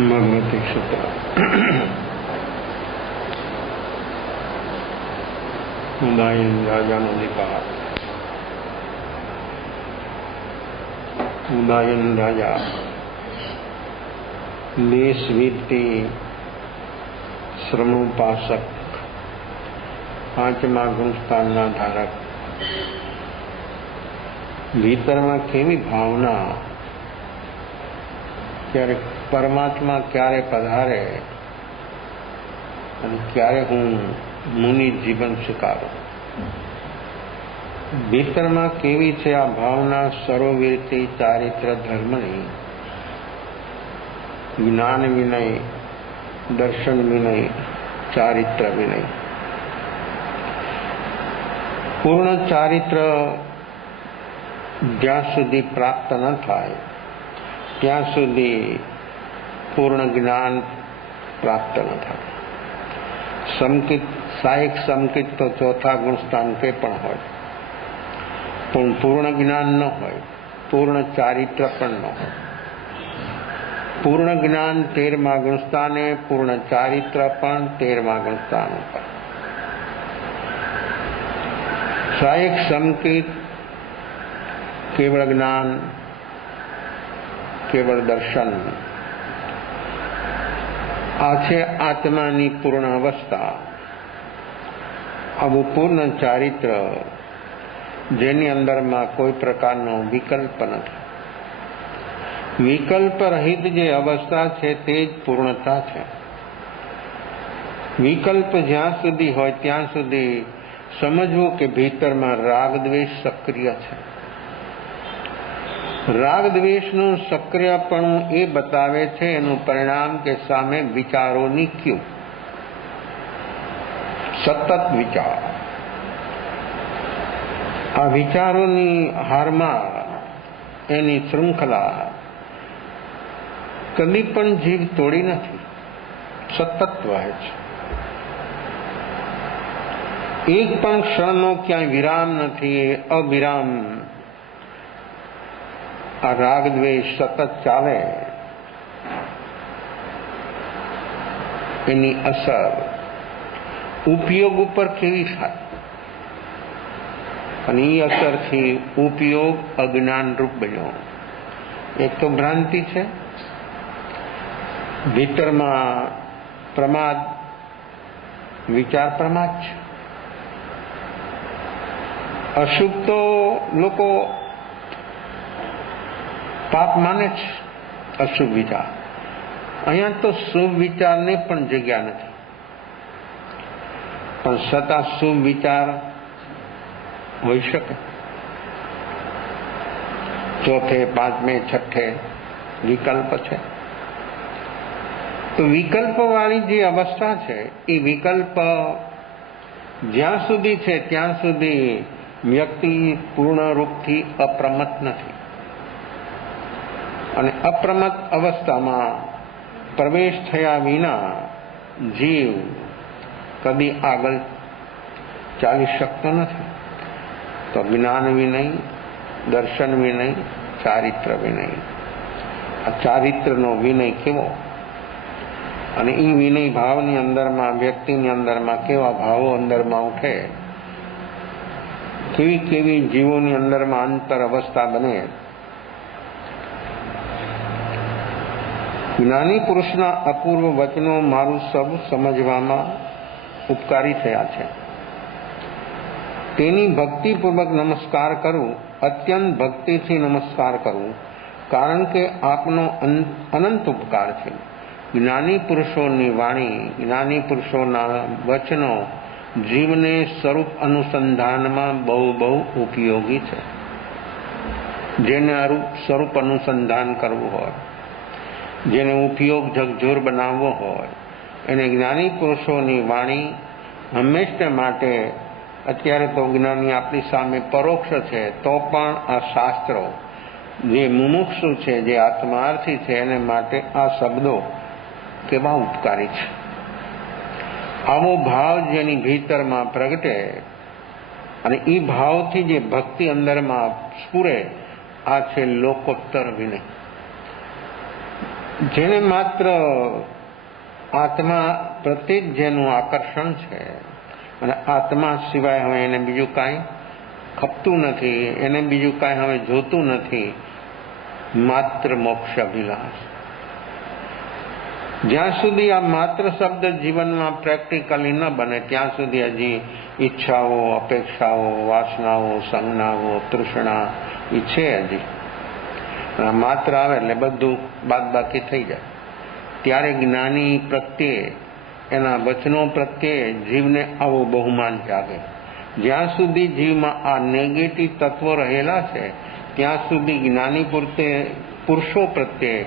भगवती सूत्र उदायन राजानो દીપા ઉદાયન રાજા દેશવીરથી શ્રમોપાસક પાંચમા ગુણસ્થાનના ધારક ભીતરમાં કેવી ભાવના, ક્યારે પરમાત્મા ક્યારે પધારે અને ક્યારે હું મુનિ જીવન સ્વીકારું. ભીતરમાં કેવી છે આ ભાવના સરોવીરથી ચારિત્ર ધર્મની, જ્ઞાન વિનય, દર્શન વિનય, ચારિત્ર વિનય. પૂર્ણ ચારિત્ર જ્યાં સુધી પ્રાપ્ત ન થાય ત્યાં સુધી પૂર્ણ જ્ઞાન પ્રાપ્ત ન થાય. સંકિત સહાયક સંકિત તો ચોથા ગુણસ્થાન કે પણ હોય, પણ પૂર્ણ જ્ઞાન ન હોય, પૂર્ણ ચારિત્ર પણ ન હોય. પૂર્ણ જ્ઞાન 13મા ગુણસ્થાને, પૂર્ણ ચારિત્ર પણ 13મા ગુણસ્થાન ઉપર. સહાયક સંકિત કેવળ જ્ઞાન, કેવળ દર્શન, આ છે આત્માની પૂર્ણ અવસ્થા. આવું પૂર્ણ ચારિત્ર જેની અંદરમાં કોઈ પ્રકારનો વિકલ્પ નથી. વિકલ્પ રહિત જે અવસ્થા છે તે જ પૂર્ણતા છે. વિકલ્પ જ્યાં સુધી હોય ત્યાં સુધી સમજવું કે ભીતરમાં રાગ દ્વેષ સક્રિય છે. રાગ દ્વેષનું સક્રિયપણું એ બતાવે છે એનું પરિણામ કે સામે વિચારોની ક્યુ, સતત વિચાર. આ વિચારોની હારમાર, એની શૃંખલા કદી પણ જીવ તોડી નથી, સતત વહે છે. એક પણ ક્ષણનો ક્યાંય વિરામ નથી, અવિરામ આ રાગ દ્વેષ સતત ચાલે. એની અસર ઉપયોગ ઉપર કેવી થાય, અને એ અસરથી ઉપયોગ અજ્ઞાન રૂપ બન્યો. એક તો ભ્રાંતિ છે, ભીતરમાં પ્રમાદ, વિચાર પ્રમાદ છે. અશુભ તો લોકો પાપ માને છે, અશુભ વિચાર. અહીંયા તો શુભ વિચારને પણ જગ્યા નથી, પણ છતાં શુભ વિચાર હોઈ શકે. ચોથે, પાંચમે, છઠ્ઠે વિકલ્પ છે. તો વિકલ્પ વાળી જે અવસ્થા છે એ વિકલ્પ જ્યાં સુધી છે ત્યાં સુધી વ્યક્તિ પૂર્ણ રૂપથી અપ્રમત્ત નથી. અને અપ્રમત્ત અવસ્થામાં પ્રવેશ થયા વિના જીવ કદી આગળ ચાલી શકતો નથી. તો જ્ઞાન વિનય, દર્શન વિનય, ચારિત્ર વિનય. આ ચારિત્રનો વિનય કેવો, અને એ વિનય ભાવની અંદરમાં, વ્યક્તિની અંદરમાં કેવા ભાવો અંદરમાં ઉઠે, કેવી કેવી જીવોની અંદરમાં અંતર અવસ્થા બને. જ્ઞાની પુરુષના અપૂર્વ વચનો મારું સબ સમજવામાં ઉપકારી થયા છે. તેની ભક્તિપૂર્વક નમસ્કાર કરું, અત્યંત ભક્તિથી નમસ્કાર કરું, કારણ કે આપનો અનંત ઉપકાર છે. જ્ઞાની પુરુષોની વાણી, જ્ઞાની પુરુષોના વચનો જીવને સ્વરૂપ અનુસંધાનમાં બહુ બહુ ઉપયોગી છે. જેને સ્વરૂપ અનુસંધાન કરવું હોય, જેને ઉપયોગ જગજોર બનાવવો હોય, એને જ્ઞાની પુરુષોની વાણી હંમેશા માટે. અત્યારે તો જ્ઞાની આપણી સામે પરોક્ષ છે, તો પણ આ શાસ્ત્રો જે મુમુક્ષુ છે, જે આત્માર્થી છે, એને માટે આ શબ્દો કેવા ઉપકારી છે. આવો ભાવ જેની ભીતરમાં પ્રગટે અને એ ભાવથી જે ભક્તિ અંદરમાં સ્ફુરે, આ છે લોકોત્તર વિનય. જેને માત્ર આત્મા પ્રત્યે જ જેનું આકર્ષણ છે અને આત્મા સિવાય હવે એને બીજું કાંઈ ખપતું નથી, એને બીજું કાંઈ હવે જોતું નથી, માત્ર મોક્ષ અભિલાષ. જ્યાં સુધી આ માત્ર શબ્દ જીવનમાં પ્રેક્ટિકલી ન બને ત્યાં સુધી હજી ઈચ્છાઓ, અપેક્ષાઓ, વાસનાઓ, સંજ્ઞાઓ, તૃષ્ણા એ છે હજી. માત્ર આવે એટલે બધું બાદબાકી થઈ જાય. ત્યારે જ્ઞાની પ્રત્યે, એના વચનો પ્રત્યે જીવને આવો બહુમાન જાગે. જ્યાં સુધી જીવમાં આ નેગેટિવ તત્વો રહેલા છે ત્યાં સુધી જ્ઞાની પુરુષો પ્રત્યે,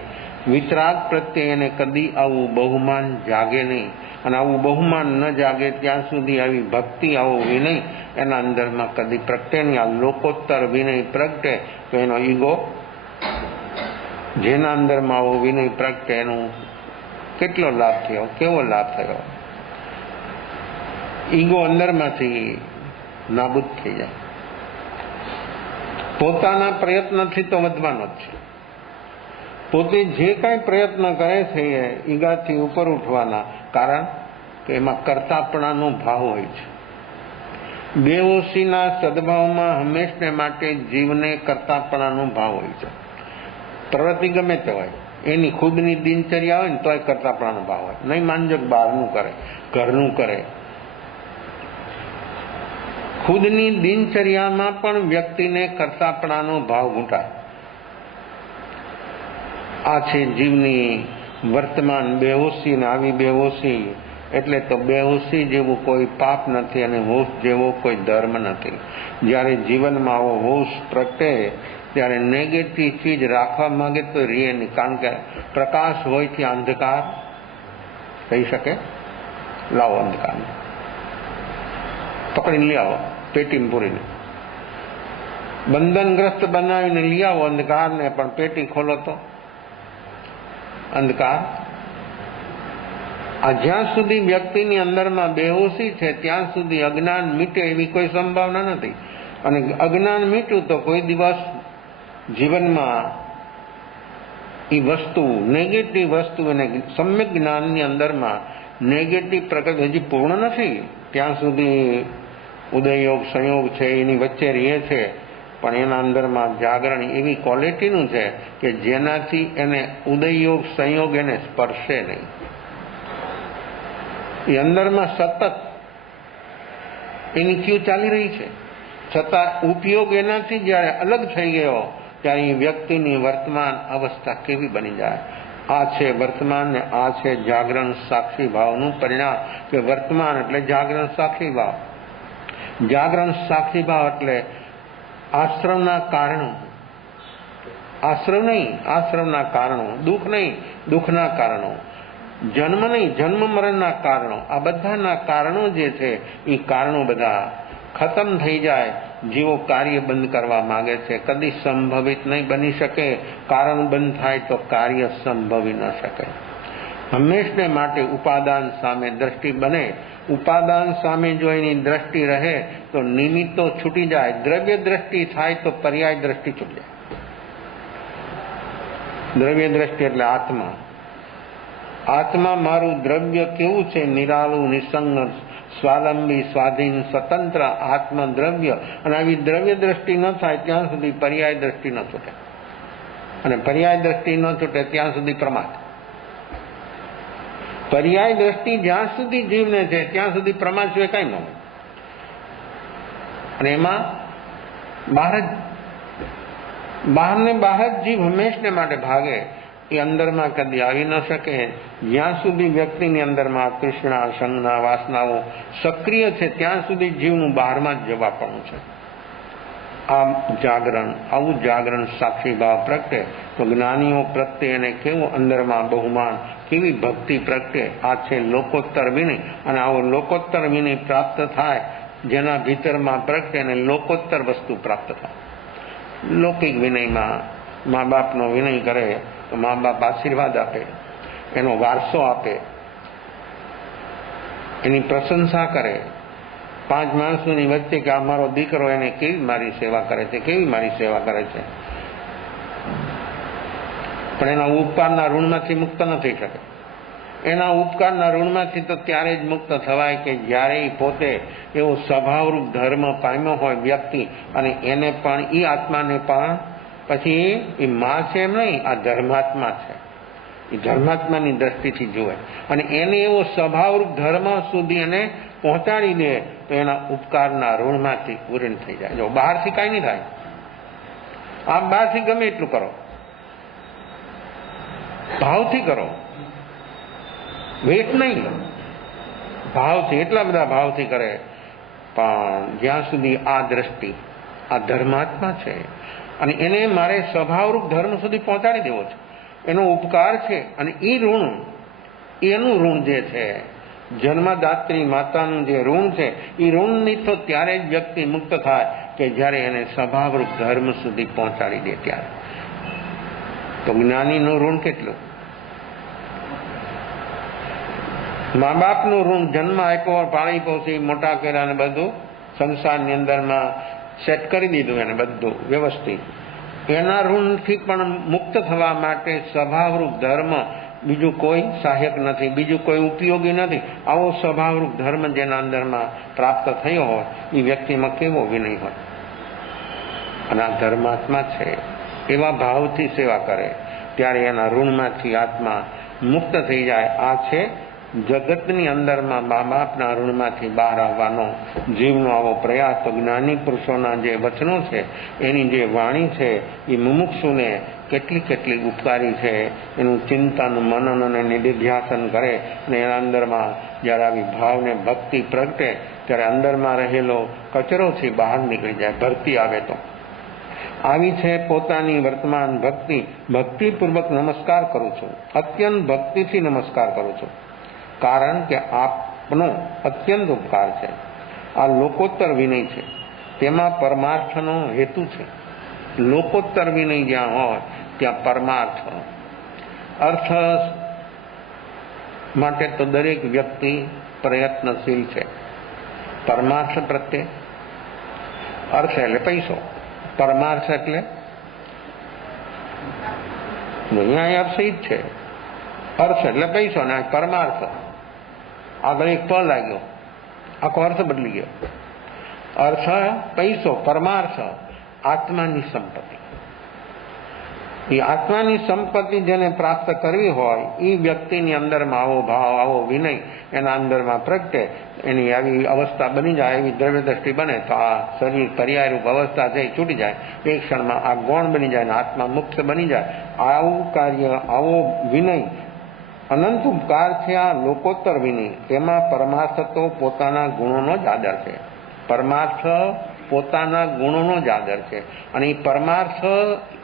વિતરાગ પ્રત્યે એને કદી આવું બહુમાન જાગે નહીં. અને આવું બહુમાન ન જાગે ત્યાં સુધી આવી ભક્તિ, આવો વિનય એના અંદરમાં કદી પ્રગટે નહીં. આ લોકોત્તર વિનય પ્રગટે તો એનો ઈગો, જેના અંદરમાં આવો વિનય પ્રગટે એનું કેટલો લાભ થયો, કેવો લાભ થયો. ઈગો અંદરમાંથી નાબૂદ થઈ જાય. પોતાના પ્રયત્નથી તો વધવાનો જ છે. પોતે જે કાંઈ પ્રયત્ન કરે છે એ ઈગાથી ઉપર ઉઠવાના, કારણ કે એમાં કર્તાપણાનો ભાવ હોય છે. બેહોશીના સદભાવમાં હંમેશને માટે જીવને કર્તાપણાનો ભાવ હોય છે. પ્રવૃત્તિ ગમે તે હોય, એની ખુદની દિનચર્યા હોય ને તોય કર્તાપણાનો ભાવ હોય. નહીં માનજો કે બહારનું કરે, ઘરનું કરે, ખુદની દિનચર્યામાં પણ વ્યક્તિને કર્તાપણાનો ભાવ ઘૂંટાય. આ છે જીવની વર્તમાન બેહોશી. ને આવી બેહોશી એટલે તો બેહોશી જેવું કોઈ પાપ નથી અને હોશ જેવો કોઈ ધર્મ નથી. જ્યારે જીવનમાં આવો હોશ પ્રગટે ત્યારે નેગેટિવ ચીજ રાખવા માંગે તો રીએ નહીં. કારણ કે પ્રકાશ હોય ત્યાં અંધકાર કહી શકે. લાવો અંધકાર પકડીને લઈ આવો, પેટીમાં પૂરીને બંધનગ્રસ્ત બનાવીને લઈ આવો અંધકારને, પણ પેટી ખોલો તો અંધકાર. આ જ્યાં સુધી વ્યક્તિની અંદરમાં બેહોશી છે ત્યાં સુધી અજ્ઞાન મીટે એવી કોઈ સંભાવના નથી. અને અજ્ઞાન મીટ્યું તો કોઈ દિવસ જીવનમાં એ વસ્તુ, નેગેટિવ વસ્તુ, અને સમ્યક જ્ઞાનની અંદરમાં નેગેટિવ પ્રકૃતિ હજી પૂર્ણ નથી ત્યાં સુધી ઉદયયોગ સંયોગ છે એની વચ્ચે રહે છે. પણ એના અંદરમાં જાગરણ એવી ક્વોલિટીનું છે કે જેનાથી એને ઉદયયોગ સંયોગ એને સ્પર્શે નહીં. એ અંદરમાં સતત એની ક્યુ ચાલી રહી છે, છતાં ઉપયોગ એનાથી જ્યારે અલગ થઈ ગયો ત્યારે એ વ્યક્તિની વર્તમાન અવસ્થા કેવી બની જાય. આ છે વર્તમાન ને આ છે જાગરણ સાક્ષી ભાવનું પરિણામ. કે વર્તમાન એટલે જાગરણ સાક્ષી ભાવ. જાગરણ સાક્ષી ભાવ એટલે આશ્રમના કારણો, આશ્રમ નહીં, આશ્રમના કારણો, દુઃખ નહીં, દુઃખના કારણો, જન્મ નહીં, જન્મ મરણના કારણો, આ બધાના કારણો જે છે એ કારણો બધા ખતમ થઈ જાય. જેવો કાર્ય બંધ કરવા માંગે છે કદી સંભવિત નહીં બની શકે. કારણ બંધ થાય તો કાર્ય સંભવી ન શકે. હંમેશને માટે ઉપાદાન સામે દ્રષ્ટિ બને. ઉપાદાન સામે જો એની દ્રષ્ટિ રહે તો નિમિત્તો છૂટી જાય. દ્રવ્ય દ્રષ્ટિ થાય તો પર્યાય દ્રષ્ટિ છૂટી જાય. દ્રવ્ય દ્રષ્ટિ એટલે આત્મા. આત્મા મારું દ્રવ્ય કેવું છે? નિરાળું, નિસંગ, સ્વાવલંબી, સ્વાધીન, સ્વતંત્ર આત્મદ્રવ્ય. અને આવી દ્રવ્ય દ્રષ્ટિ ન થાય ત્યાં સુધી પર્યાય દ્રષ્ટિ ન છૂટે. અને પર્યાય દ્રષ્ટિ ન છૂટે ત્યાં સુધી પ્રમાદ. પર્યાય દ્રષ્ટિ જ્યાં સુધી જીવને છે ત્યાં સુધી પ્રમાદ સિવાય કઈ ન હોય. અને એમાં બહાર જ જીવ હંમેશને માટે ભાગે. એ અંદરમાં કદી આવી ન શકે જ્યાં સુધી વ્યક્તિની અંદરમાં તૃષ્ણા, સંજ્ઞા, વાસનાઓ સક્રિય છે ત્યાં સુધી જીવનું બહારમાં જ જવાપણું છે. આ જાગરણ, આવું જાગરણ સાક્ષી ભાવ પ્રગટે તો જ્ઞાનીઓ પ્રત્યે એને કેવું અંદરમાં બહુમાન, કેવી ભક્તિ પ્રગટે. આ છે લોકોત્તર વિનય. અને આવો લોકોત્તર વિનય પ્રાપ્ત થાય જેના ભીતરમાં પ્રગટે અને લોકોત્તર વસ્તુ પ્રાપ્ત થાય. લૌકિક વિનયમાં મા બાપનો વિનય કરે તો મા બાપ આશીર્વાદ આપે, એનો વારસો આપે, એની પ્રશંસા કરે, 5 માણસોની વચ્ચે કે આ મારો દીકરો, એને કેવી મારી સેવા કરે છે, કેવી મારી સેવા કરે છે, પણ એના ઉપકારના ઋણમાંથી મુક્ત ન થઈ શકે. એના ઉપકારના ઋણમાંથી તો ત્યારે જ મુક્ત થવાય કે જ્યારે એ પોતે એવો સ્વભાવરૂપ ધર્મ પામ્યો હોય વ્યક્તિ, અને એને પણ એ આત્માને પણ પછી એ માં છે એમ નહીં, આ ધર્માત્મા છે, એ ધર્માત્માની દ્રષ્ટિથી જુએ અને એને એવો સ્વભાવરૂપ ધર્મ સુધી એને પહોંચાડી દે તો એના ઉપકારના ઋણમાંથી પૂરણ થઈ જાય. જો બહારથી કાંઈ નહીં થાય, આપ બહારથી ગમે એટલું કરો, ભાવથી કરો, વેટ નહીં, ભાવથી, એટલા બધા ભાવથી કરે, પણ જ્યાં સુધી આ દ્રષ્ટિ, આ ધર્માત્મા છે અને એને મારે સ્વભાવરૂપ ધર્મ સુધી પહોંચાડી દેવો છે, એનો ઉપકાર છે અને એ ઋણ, એનું ઋણ જે છે, જન્મદાત્રી માતાનું જે ઋણ છે, એ ઋણની તો ત્યારે જ વ્યક્તિ મુક્ત થાય કે જ્યારે એને સ્વભાવરૂપ ધર્મ સુધી પહોંચાડી દે ત્યારે. તો જ્ઞાનીનું ઋણ કેટલું? મા બાપનું ઋણ, જન્મ આપ્યો, પાળી પોસી મોટા કર્યા અને બધું સંસારની અંદરમાં સેટ કરી દીધું એને બધું વ્યવસ્થિત, એના ઋણથી પણ મુક્ત થવા માટે સ્વભાવરૂપ ધર્મ બીજું કોઈ સહાયક નથી, બીજું કોઈ ઉપયોગી નથી. આવો સ્વભાવરૂપ ધર્મ જેના અંદરમાં પ્રાપ્ત થયો હોય એ વ્યક્તિમાં કેવો વિનય હોય, અને આ ધર્માત્મા છે, એવા ભાવથી સેવા કરે ત્યારે એના ઋણમાંથી આત્મા મુક્ત થઈ જાય. આ છે જગતની અંદરમાં મા બાપના ઋણમાંથી બહાર આવવાનો જીવનો આવો પ્રયાસ. તો જ્ઞાની પુરુષોના જે વચનો છે, એની જે વાણી છે, એ મુમુક્ષુને કેટલી કેટલી ઉપકારી છે, એનું ચિંતન મનન અને નિધિધ્યાસન કરે અને એના અંદરમાં જ્યારે આવી ભાવને ભક્તિ પ્રગટે ત્યારે અંદરમાં રહેલો કચરોથી બહાર નીકળી જાય, ભરતી આવે. તો આવી છે પોતાની વર્તમાન ભક્તિ. ભક્તિપૂર્વક નમસ્કાર કરું છું, અત્યંત ભક્તિથી નમસ્કાર કરું છું, કારણ કે આપનો અત્યંત ઉપકાર છે. આ લોકોત્તર વિનય છે, તેમાં પરમાર્થનો હેતુ છે. લોકોત્તર વિનય જ્યાં હોય ત્યાં પરમાર્થ, અર્થ માટે તો દરેક વ્યક્તિ પ્રયત્નશીલ છે. પરમાર્થ પ્રત્યે, અર્થ એટલે પૈસો, પરમાર્થ એટલે અહીંયા અર્થ જ છે. અર્થ એટલે પૈસો ને પરમાર્થ આગળ એક પ લાગ્યો, આખો અર્થ બદલી ગયો. અર્થ પૈસો, પરમાર્થ આત્માની સંપત્તિ. એ આત્માની સંપત્તિ જેને પ્રાપ્ત કરવી હોય એ વ્યક્તિની અંદરમાં આવો ભાવ, આવો વિનય એના અંદરમાં પ્રગટે, એની આવી અવસ્થા બની જાય, એવી દ્રવ્ય દ્રષ્ટિ બને તો આ શરીર પર્યાયરૂપ અવસ્થા છે છૂટી જાય, એક ક્ષણમાં આ ગૌણ બની જાય ને આત્મા મુક્ત બની જાય. આવું કાર્ય, આવો વિનય અનંત ઉપકાર છે. આ લોકોત્તર વિનય, તેમાં પરમાર્થ તો પોતાના ગુણોનો જ આદર છે. પરમાર્થ પોતાના ગુણોનો જ આદર છે અને એ પરમાર્થ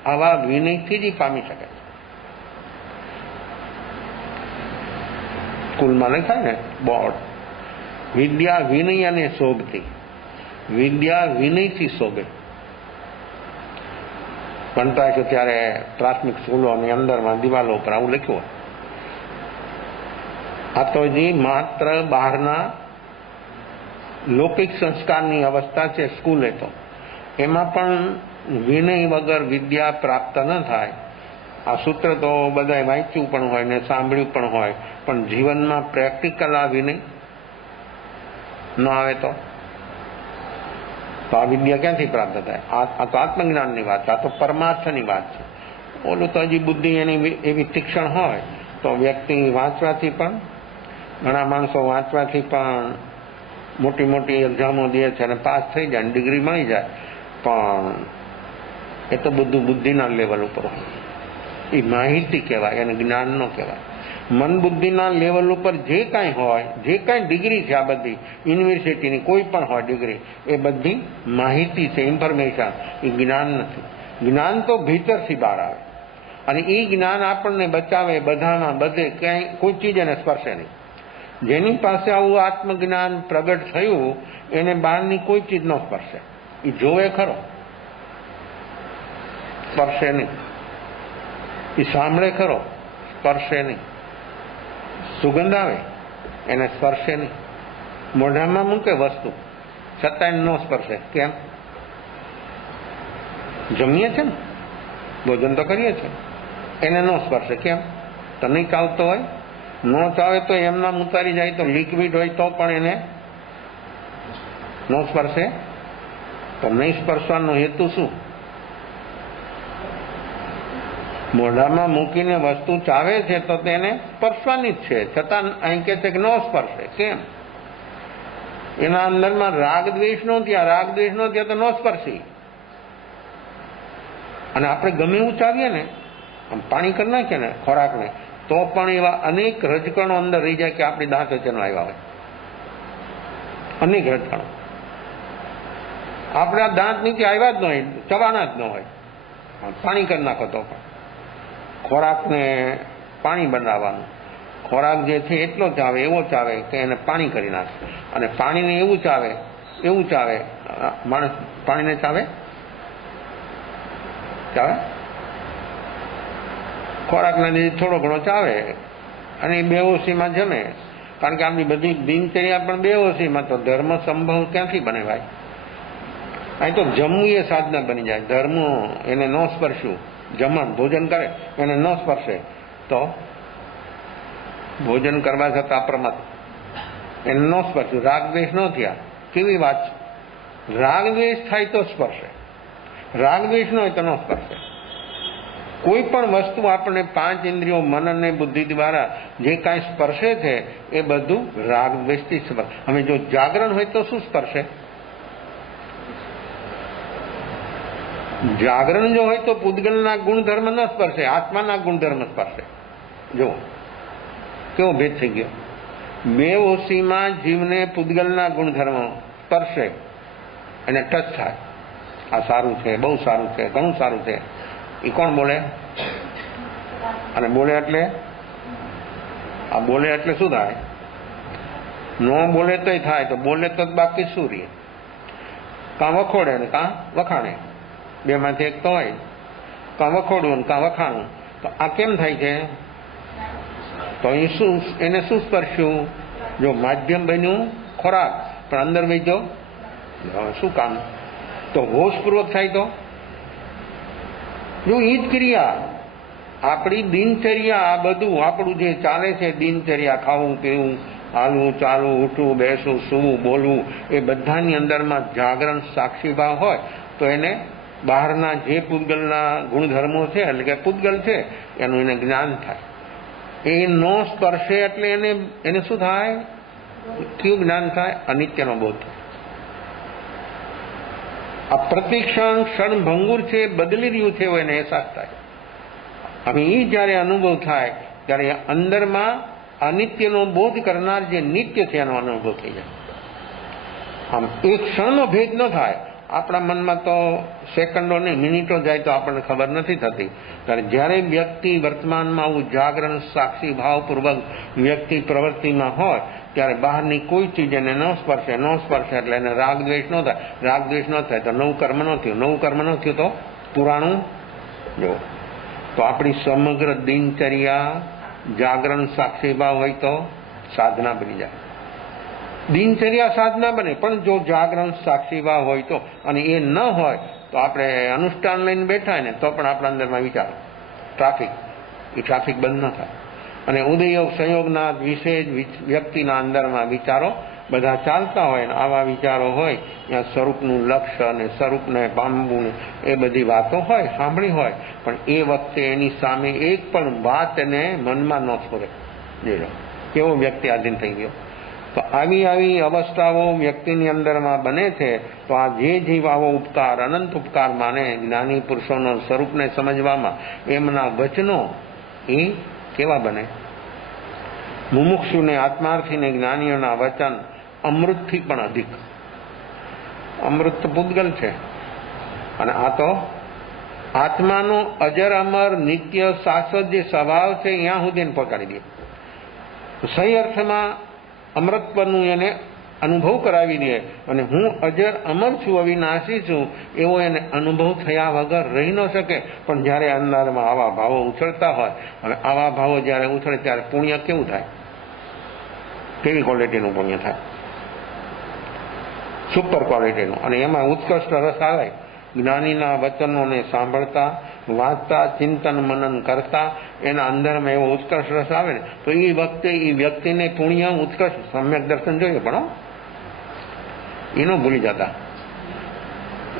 આવા વિનયથી જ પામી શકે છે. સ્કૂલમાં લખાય ને બોર્ડ, વિદ્યા વિનય અને શોભથી. વિદ્યા વિનયથી શોભે. ભણતા છે ત્યારે પ્રાથમિક સ્કૂલોની અંદરમાં દિવાલો ઉપર આવું લખ્યું હોય. આ તો જે માત્ર બહારના લૌકિક સંસ્કારની અવસ્થા છે સ્કૂલે, તો એમાં પણ વિનય વગર વિદ્યા પ્રાપ્ત ન થાય. આ સૂત્ર તો બધાએ વાંચ્યું પણ હોય ને સાંભળ્યું પણ હોય, પણ જીવનમાં પ્રેક્ટિકલ આ વિનય ન આવે તો આ વિદ્યા ક્યાંથી પ્રાપ્ત થાય? આ તો આત્મજ્ઞાનની વાત છે, આ તો પરમાર્થની વાત છે. ઓલું તો હજી બુદ્ધિ એની એવી તીક્ષ્ણ હોય તો વ્યક્તિ વાંચવાથી પણ, ઘણા માણસો વાંચવાથી પણ મોટી મોટી એક્ઝામો દે છે અને પાસ થઈ જાય, ડિગ્રી મળી જાય, પણ એ તો બધું બુદ્ધિના લેવલ ઉપર હોય. એ માહિતી કહેવાય, એને જ્ઞાન ન કહેવાય. મન બુદ્ધિના લેવલ ઉપર જે કાંઈ હોય, જે કાંઈ ડિગ્રી છે, આ બધી યુનિવર્સિટીની કોઈ પણ હોય ડિગ્રી, એ બધી માહિતી છે, ઇન્ફોર્મેશન, એ જ્ઞાન નથી. જ્ઞાન તો ભીતરથી બહાર આવે અને એ જ્ઞાન આપણને બચાવે બધામાં, બધે ક્યાંય કોઈ ચીજ એને સ્પર્શે નહીં. જેની પાસે આવું આત્મજ્ઞાન પ્રગટ થયું એને બહારની કોઈ ચીજ ન સ્પર્શે. એ જોવે ખરો, સ્પર્શે નહીં. એ સાંભળે ખરો, સ્પર્શે નહીં. સુગંધ આવે એને સ્પર્શે નહીં. મોઢામાં મૂકે વસ્તુ છતાંય ન સ્પર્શે. કેમ? જમીએ છે ને, ભોજન તો કરીએ છીએ, એને ન સ્પર્શે. કેમ? તો નહીં ચાવતો હોય, ન ચાવે તો એમના ઉતારી જાય તો લિક્વિડ હોય તો પણ એને ન સ્પર્શે. તો નહીં સ્પર્શવાનો હેતુ શું? મોઢામાં મૂકીને વસ્તુ ચાવે છે તો તેને સ્પર્શવાની જ છે, છતાં અહીં કે છે કે ન સ્પર્શે. કેમ? એના અંદરમાં રાગ દ્વેષ નો થયા, રાગ દ્વેષ નો થયા તો ન સ્પર્શી. અને આપણે ગમે એવું ચાવીએ ને, આમ પાણી કરી નાખીએ ને ખોરાકને, તો પણ એવા અનેક રજકણો અંદર રહી જાય કે આપણી દાંત વચ્ચેનો આવ્યા હોય. અનેક રજકણો આપણા દાંત નીચે આવ્યા જ ન હોય, ચવાના જ ન હોય. પાણી કરી નાખો તો પણ ખોરાકને પાણી બનાવવાનું, ખોરાક જે છે એટલો ચાવે, એવો ચાવે કે એને પાણી કરી નાખે. અને પાણીને એવું ચાવે માણસ પાણીને ચાવે ખોરાકના લીધે થોડો ઘણો ચાવે અને બેહોશીમાં જમે. કારણ કે આપણી બધી દિનચર્યા પણ બેહોશીમાં, તો ધર્મ સંભવ ક્યાંથી બને ભાઈ? અહીં તો જમવું એ સાધના બની જાય. ધર્મ એને ન સ્પર્શ્યું, જમણ ભોજન કરે એને ન સ્પર્શે તો ભોજન કરવા છતાં અપ્રમત્ત, એને ન સ્પર્શ્યું, રાગ દ્વેષ ન થયા. કેવી વાત છે! રાગ દ્વેષ થાય તો સ્પર્શે, રાગ દ્વેષ ન હોય તો ન સ્પર્શે. કોઈ પણ વસ્તુ આપણને પાંચ ઇન્દ્રિયો, મન અને બુદ્ધિ દ્વારા જે કાંઈ સ્પર્શે છે એ બધું રાગ દ્વેષથી સ્પર્શે. હવે જો જાગરણ હોય તો શું સ્પર્શે? જાગરણ જો હોય તો પૂતગલના ગુણધર્મ ન સ્પર્શે, આત્માના ગુણધર્મ સ્પર્શે. જો કેવો ભેદ થઈ ગયો! બેહોશીમાં જીવને પૂતગલના ગુણધર્મ સ્પર્શે, એને ટચ થાય. આ સારું છે, બહુ સારું છે, ઘણું સારું છે. એ કોણ બોલે? અને બોલે એટલે આ બોલે એટલે શું થાય? ન બોલે તોય થાય, તો બોલે તો બાકી શું રહે? કાં વખોડે ને કાં વખાણે, બેમાંથી એક તો હોય. કાં વખોડવું ને કાં વખાણું. તો આ કેમ થાય છે? તો એને શું સ્પર્શ્યું? જો માધ્યમ બન્યું ખોરાક, પણ અંદર વહી શું કામ? તો હોશપૂર્વક થાય તો જો ઈ જ ક્રિયા આપણી દિનચર્યા, આ બધું આપણું જે ચાલે છે દિનચર્યા, ખાવું પીવું, હાલવું ચાલવું, ઉઠવું બેસવું, સૂવું બોલવું, એ બધાની અંદરમાં જાગરણ સાક્ષીભાવ હોય તો એને બહારના જે પૂતગલના ગુણધર્મો છે, એટલે કે પૂતગલ છે, એનું એને જ્ઞાન થાય. એ નો સ્પર્શે એટલે એને શું થાય? કયું જ્ઞાન થાય? અનિત્યનો બોધ. આ પ્રતિક્ષણ ક્ષણભંગુર છે, બદલી રહ્યું છે, એને અહેસાસ થાય. હવે એ જયારે અનુભવ થાય ત્યારે અંદરમાં અનિત્યનો બોધ કરનાર જે નિત્ય છે એનો અનુભવ થઈ જાય. આમ એક ક્ષણનો ભેદ ન થાય. આપણા મનમાં તો સેકન્ડો ને મિનિટો જાય તો આપણને ખબર નથી થતી. ત્યારે જ્યારે વ્યક્તિ વર્તમાનમાં આવું જાગરણ સાક્ષી ભાવપૂર્વક વ્યક્તિ પ્રવૃત્તિમાં હોય ત્યારે બહારની કોઈ ચીજ એને ન સ્પર્શે એટલે એને રાગ દ્વેષ ન થાય. રાગ દ્વેષ ન થાય તો નવું કર્મ ન થયું, નવું કર્મ ન થયું તો પુરાણું જો. તો આપણી સમગ્ર દિનચર્યા જાગરણ સાક્ષીભાવ હોય તો સાધના બની જાય. દિનચર્યા સાધના બને, પણ જો જાગરણ સાક્ષીભાવ હોય તો, અને એ ન હોય તો આપણે અનુષ્ઠાન લઈને બેઠા ને તો પણ આપણા અંદરમાં વિચાર ટ્રાફિક બંધ ન થાય. અને ઉદયોગ સંયોગના વિશેષ વ્યક્તિના અંદરમાં વિચારો બધા ચાલતા હોય, આવા વિચારો હોય ત્યાં સ્વરૂપનું લક્ષ્ય અને સ્વરૂપને પામવું એ બધી વાતો હોય, સાંભળી હોય, પણ એ વખતે એની સામે એક પણ વાત એને મનમાં ન સ્ફુરે. જોઈ કેવો વ્યક્તિ આધીન થઈ ગયો. તો આવી અવસ્થાઓ વ્યક્તિની અંદરમાં બને છે. તો આ જે જીવ આવો ઉપકાર, અનંત ઉપકાર માને જ્ઞાની પુરુષોના સ્વરૂપને સમજવામાં, એમના વચનો એ કેવા બને? મુમુક્ષુને, આત્માર્થીને જ્ઞાનીઓના વચન અમૃતથી પણ અધિક. અમૃત તો પૂતગલ છે, અને આ તો આત્માનો અજર અમર નિત્ય શાશ્વત જે સ્વભાવ છે ત્યાં સુધી પહોંચાડી દે. સહી અર્થમાં અમૃતપરનું એને અનુભવ કરાવી દે, અને હું અજર અમર છું, અવિનાશી છું, એવો એને અનુભવ થયા વગર રહી ન શકે. પણ જ્યારે અંદરમાં આવા ભાવો ઉછળતા હોય, હવે આવા ભાવો જ્યારે ઉછળે ત્યારે પુણ્ય કેવું થાય? કેવી ક્વોલિટીનું પુણ્ય થાય? સુપર ક્વોલિટીનો, અને એમાં ઉત્કૃષ્ટ રસ આવે જ્ઞાનીના વચનોને સાંભળતા, વાંચતા, ચિંતન મનન કરતા, એના અંદરમાં એવો ઉત્કર્ષ રસ આવે ને તો એ વખતે એ વ્યક્તિને પુણ્ય ઉત્કર્ષ સમ્યક દર્શન જોઈએ, પણ એનો ભૂલી જતા.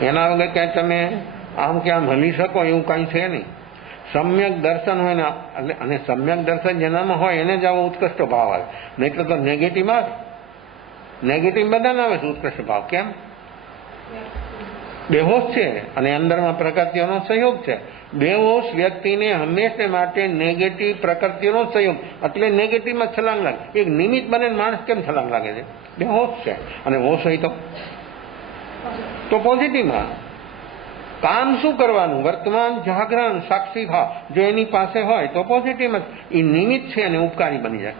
એના વગર ક્યાંય તમે આમ કે આમ હલી શકો એવું કાંઈ છે નહીં. સમ્યક દર્શન હોય ને, અને સમ્યક દર્શન જેનામાં હોય એને જ આવો ઉત્કૃષ્ટ ભાવ આવે, નહીં તો નેગેટિવમાં આવે. નેગેટિવ બધાને આવે છે ઉત્કૃષ્ટ ભાવ. કેમ? બેહોશ છે અને અંદરમાં પ્રકૃતિઓનો સહયોગ છે. બેહોશ વ્યક્તિને હંમેશા માટે નેગેટિવ પ્રકૃતિઓનો સહયોગ, એટલે નેગેટિવમાં છલાંગ લાગે. એક નિમિત્ત બને માણસ કેમ છલાંગ લાગે છે? બેહોશ છે. અને હોશ હોય તો પોઝિટિવમાં કામ શું કરવાનું? વર્તમાન જાગરણ સાક્ષી ભાવ જો એની પાસે હોય તો પોઝિટિવમાં એ નિમિત્ત છે અને ઉપકારી બની જાય.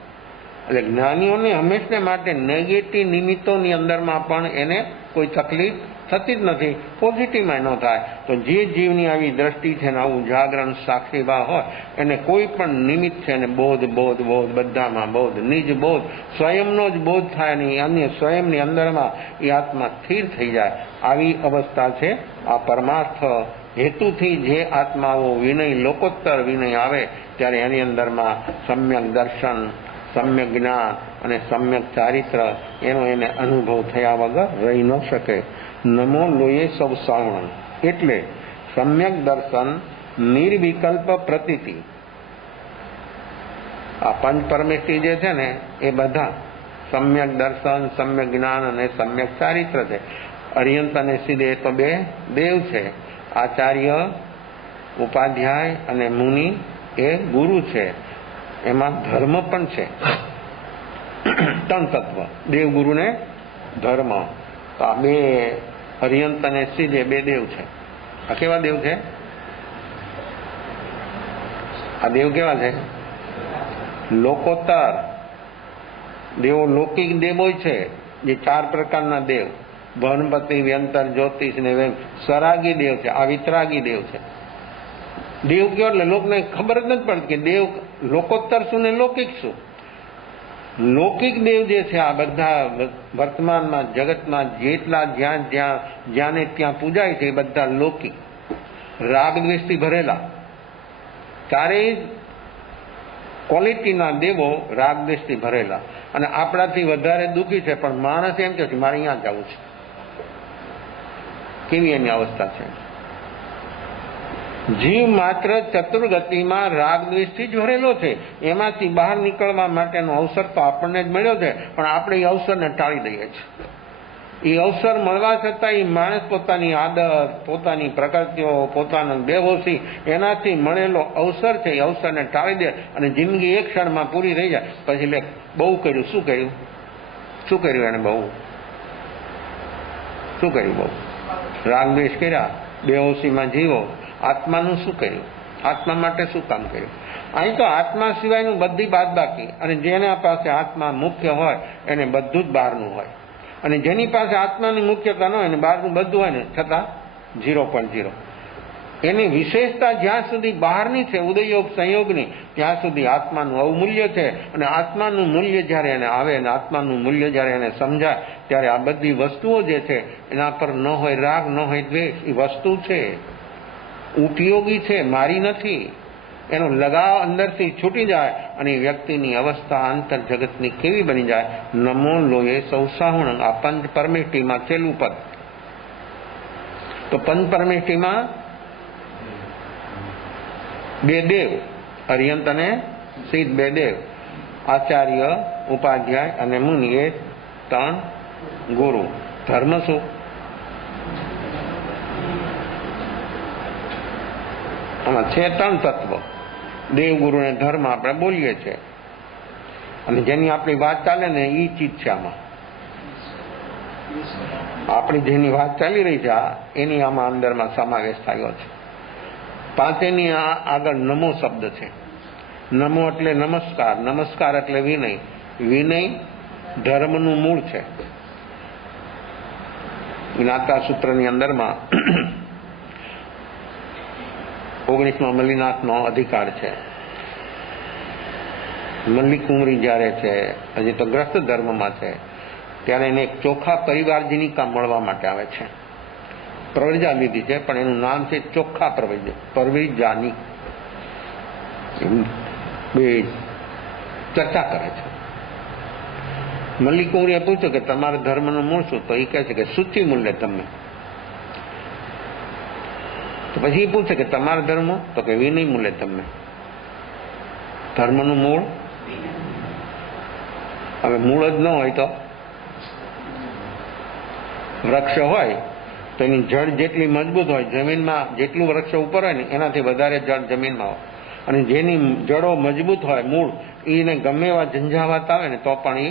એટલે જ્ઞાનીઓને હંમેશા માટે નેગેટિવ નિમિત્તોની અંદરમાં પણ એને કોઈ તકલીફ થતી જ નથી, પોઝિટિવમાં ન થાય. તો જે જીવની આવી દ્રષ્ટિ છે ને આવું જાગરણ સાક્ષી ભાવ હોય એને કોઈ પણ નિમિત્ત છે ને બોધ બોધ બોધ બધામાં બોધ, નિજ બોધ, સ્વયંનો જ બોધ થાય ને અન્ય સ્વયંની અંદરમાં એ આત્મા સ્થિર થઈ જાય. આવી અવસ્થા છે આ પરમાર્થ હેતુથી જે આત્માઓ વિનય લોકોત્તર વિનય આવે ત્યારે એની અંદરમાં સમ્યક દર્શન, સમ્યક જ્ઞાન અને સમ્યક ચારિત્ર એનો એને અનુભવ થયા વગર રહી ન શકે. નમો લોયે સૌ સાવણ એટલે સમ્યક દર્શન, નિર્વિકલ્પ પ્રતીતિ. આ પંચ પરમેષ્ઠી જે છે ને એ બધા સમ્યક દર્શન, સમ્યક જ્ઞાન અને સમ્યક ચારિત્ર છે. અર્યંત અને સિદ્ધ એ તો બે દેવ છે. આચાર્ય, ઉપાધ્યાય અને મુનિ એ ગુરુ છે. એમાં ધર્મ પણ છે. ત્રણ તત્વ, દેવ, ગુરુ ને ધર્મ. તો આ બે અર્યંત અને સિદ્ધ એ બે દેવ છે. આ કેવા દેવ છે? આ દેવ કેવા છે? લોકોત્તર દેવો. લૌકિક દેવો છે જે ચાર પ્રકારના દેવ, વનપતિ, વ્યંતર, જ્યોતિષ ને સરાગી દેવ છે. આ વિતરાગી દેવ છે. દેવ કયો એટલે લોકને ખબર જ નથી પડતી કે દેવ લોકોત્તર શું ને લૌકિક શું. લૌકિક દેવ જે છે આ બધા વર્તમાનમાં જગતમાં જેટલા જ્યાં ત્યાં પૂજાય છે એ બધા લૌકિક, રાગ દ્વેષથી ભરેલા. ચારેય ક્વોલિટીના દેવો રાગ દ્વેષથી ભરેલા અને આપણાથી વધારે દુઃખી છે. પણ માણસ એમ કે મારે અહીંયા જવું છે. કેવી એની અવસ્થા છે? જીવ માત્ર ચતુર્ગતિમાં રાગ દ્વેષથી જ ભરેલો છે. એમાંથી બહાર નીકળવા માટેનો અવસર તો આપણને જ મળ્યો છે, પણ આપણે એ અવસરને ટાળી દઈએ છીએ. એ અવસર મળવા છતાં એ માણસ પોતાની આદત, પોતાની પ્રકૃતિઓ, પોતાનો બેહોશી એનાથી મળેલો અવસર છે એ અવસરને ટાળી દે અને જિંદગી એક ક્ષણમાં પૂરી થઈ જાય. પછી લે બહુ કર્યું. શું કર્યું? શું કર્યું એને? બહુ શું કર્યું? બહુ રાગ દ્વેષ કર્યા, બેહોશીમાં જીવો. આત્માનું શું કર્યું? આત્મા માટે શું કામ કર્યું? અહીં તો આત્મા સિવાયનું બધી બાદ બાકી. અને જેના પાસે આત્મા મુખ્ય હોય એને બધું જ બહારનું હોય, અને જેની પાસે આત્માની મુખ્યતા ન હોય ને બહારનું બધું હોય ને છતાં 0.0. એની વિશેષતા જ્યાં સુધી બહારની છે, ઉદયયોગ સંયોગની, ત્યાં સુધી આત્માનું અવમૂલ્ય છે. અને આત્માનું મૂલ્ય જ્યારે એને આવે અને આત્માનું મૂલ્ય જ્યારે એને સમજાય ત્યારે આ બધી વસ્તુઓ જે છે એના પર ન હોય રાગ, ન હોય દ્વેષ. એ વસ્તુ છે, ઉપયોગી છે, મારી નથી. એનો લગાવ અંદરથી છૂટી જાય અને વ્યક્તિની અવસ્થા આંતર જગતની કેવી બની જાય. નમો લોયે સૌ સાહુણ. આ પંચ પરમેષ્ઠીમાં છેલ્લું પદ. તો પંચ પરમેષ્ઠીમાં બે દેવ, અર્યંત અને સિદ્ધ બે દેવ, આચાર્ય, ઉપાધ્યાય અને મુનિ એ ત્રણ ગુરુ. ધર્મ શું? આમાં છે ત્રણ તત્વ, દેવ, ગુરુ ને ધર્મ આપણે બોલીએ છીએ. અને જેની આપણી વાત ચાલે ને એ ચીજ છે. આમાં આપણી જેની વાત ચાલી રહી છે એની આમાં અંદરમાં સમાવેશ થયો છે. પાંચેની આગળ નમો શબ્દ છે. નમો એટલે નમસ્કાર, નમસ્કાર એટલે વિનય. વિનય ધર્મનું મૂળ છે. જ્ઞાતા સૂત્રની અંદરમાં 19માં મલ્લિનાથનો અધિકાર છે. મલ્લી કુંવરી જયારે છે, હજી તો ગ્રસ્ત ધર્મમાં છે, ત્યારે એને એક ચોખ્ખા પરિવારજીનિકા મળવા માટે આવે છે. પ્રવૃજા લીધી છે પણ એનું નામ છે ચોખ્ખા પ્રવૃજાની. બે ચર્ચા કરે છે. મલ્લિકુંવરીએ પૂછ્યું કે તમારા ધર્મનું મૂળ શું? તો એ કહે છે કે શુચિ મૂલ્ય ધર્મ. તો પછી એ પૂછે કે તમારા ધર્મ? તો કે વિનય મૂલ્ય ધર્મ. ધર્મનું મૂળ હવે મૂળ જ ન હોય તો વૃક્ષ હોય તો એની જડ જેટલી મજબૂત હોય, જમીનમાં જેટલું વૃક્ષ ઉપર હોય ને એનાથી વધારે જડ જમીનમાં હોય. અને જેની જડો મજબૂત હોય મૂળ, એને ગમે એવા ઝંઝાવાત આવે ને તો પણ એ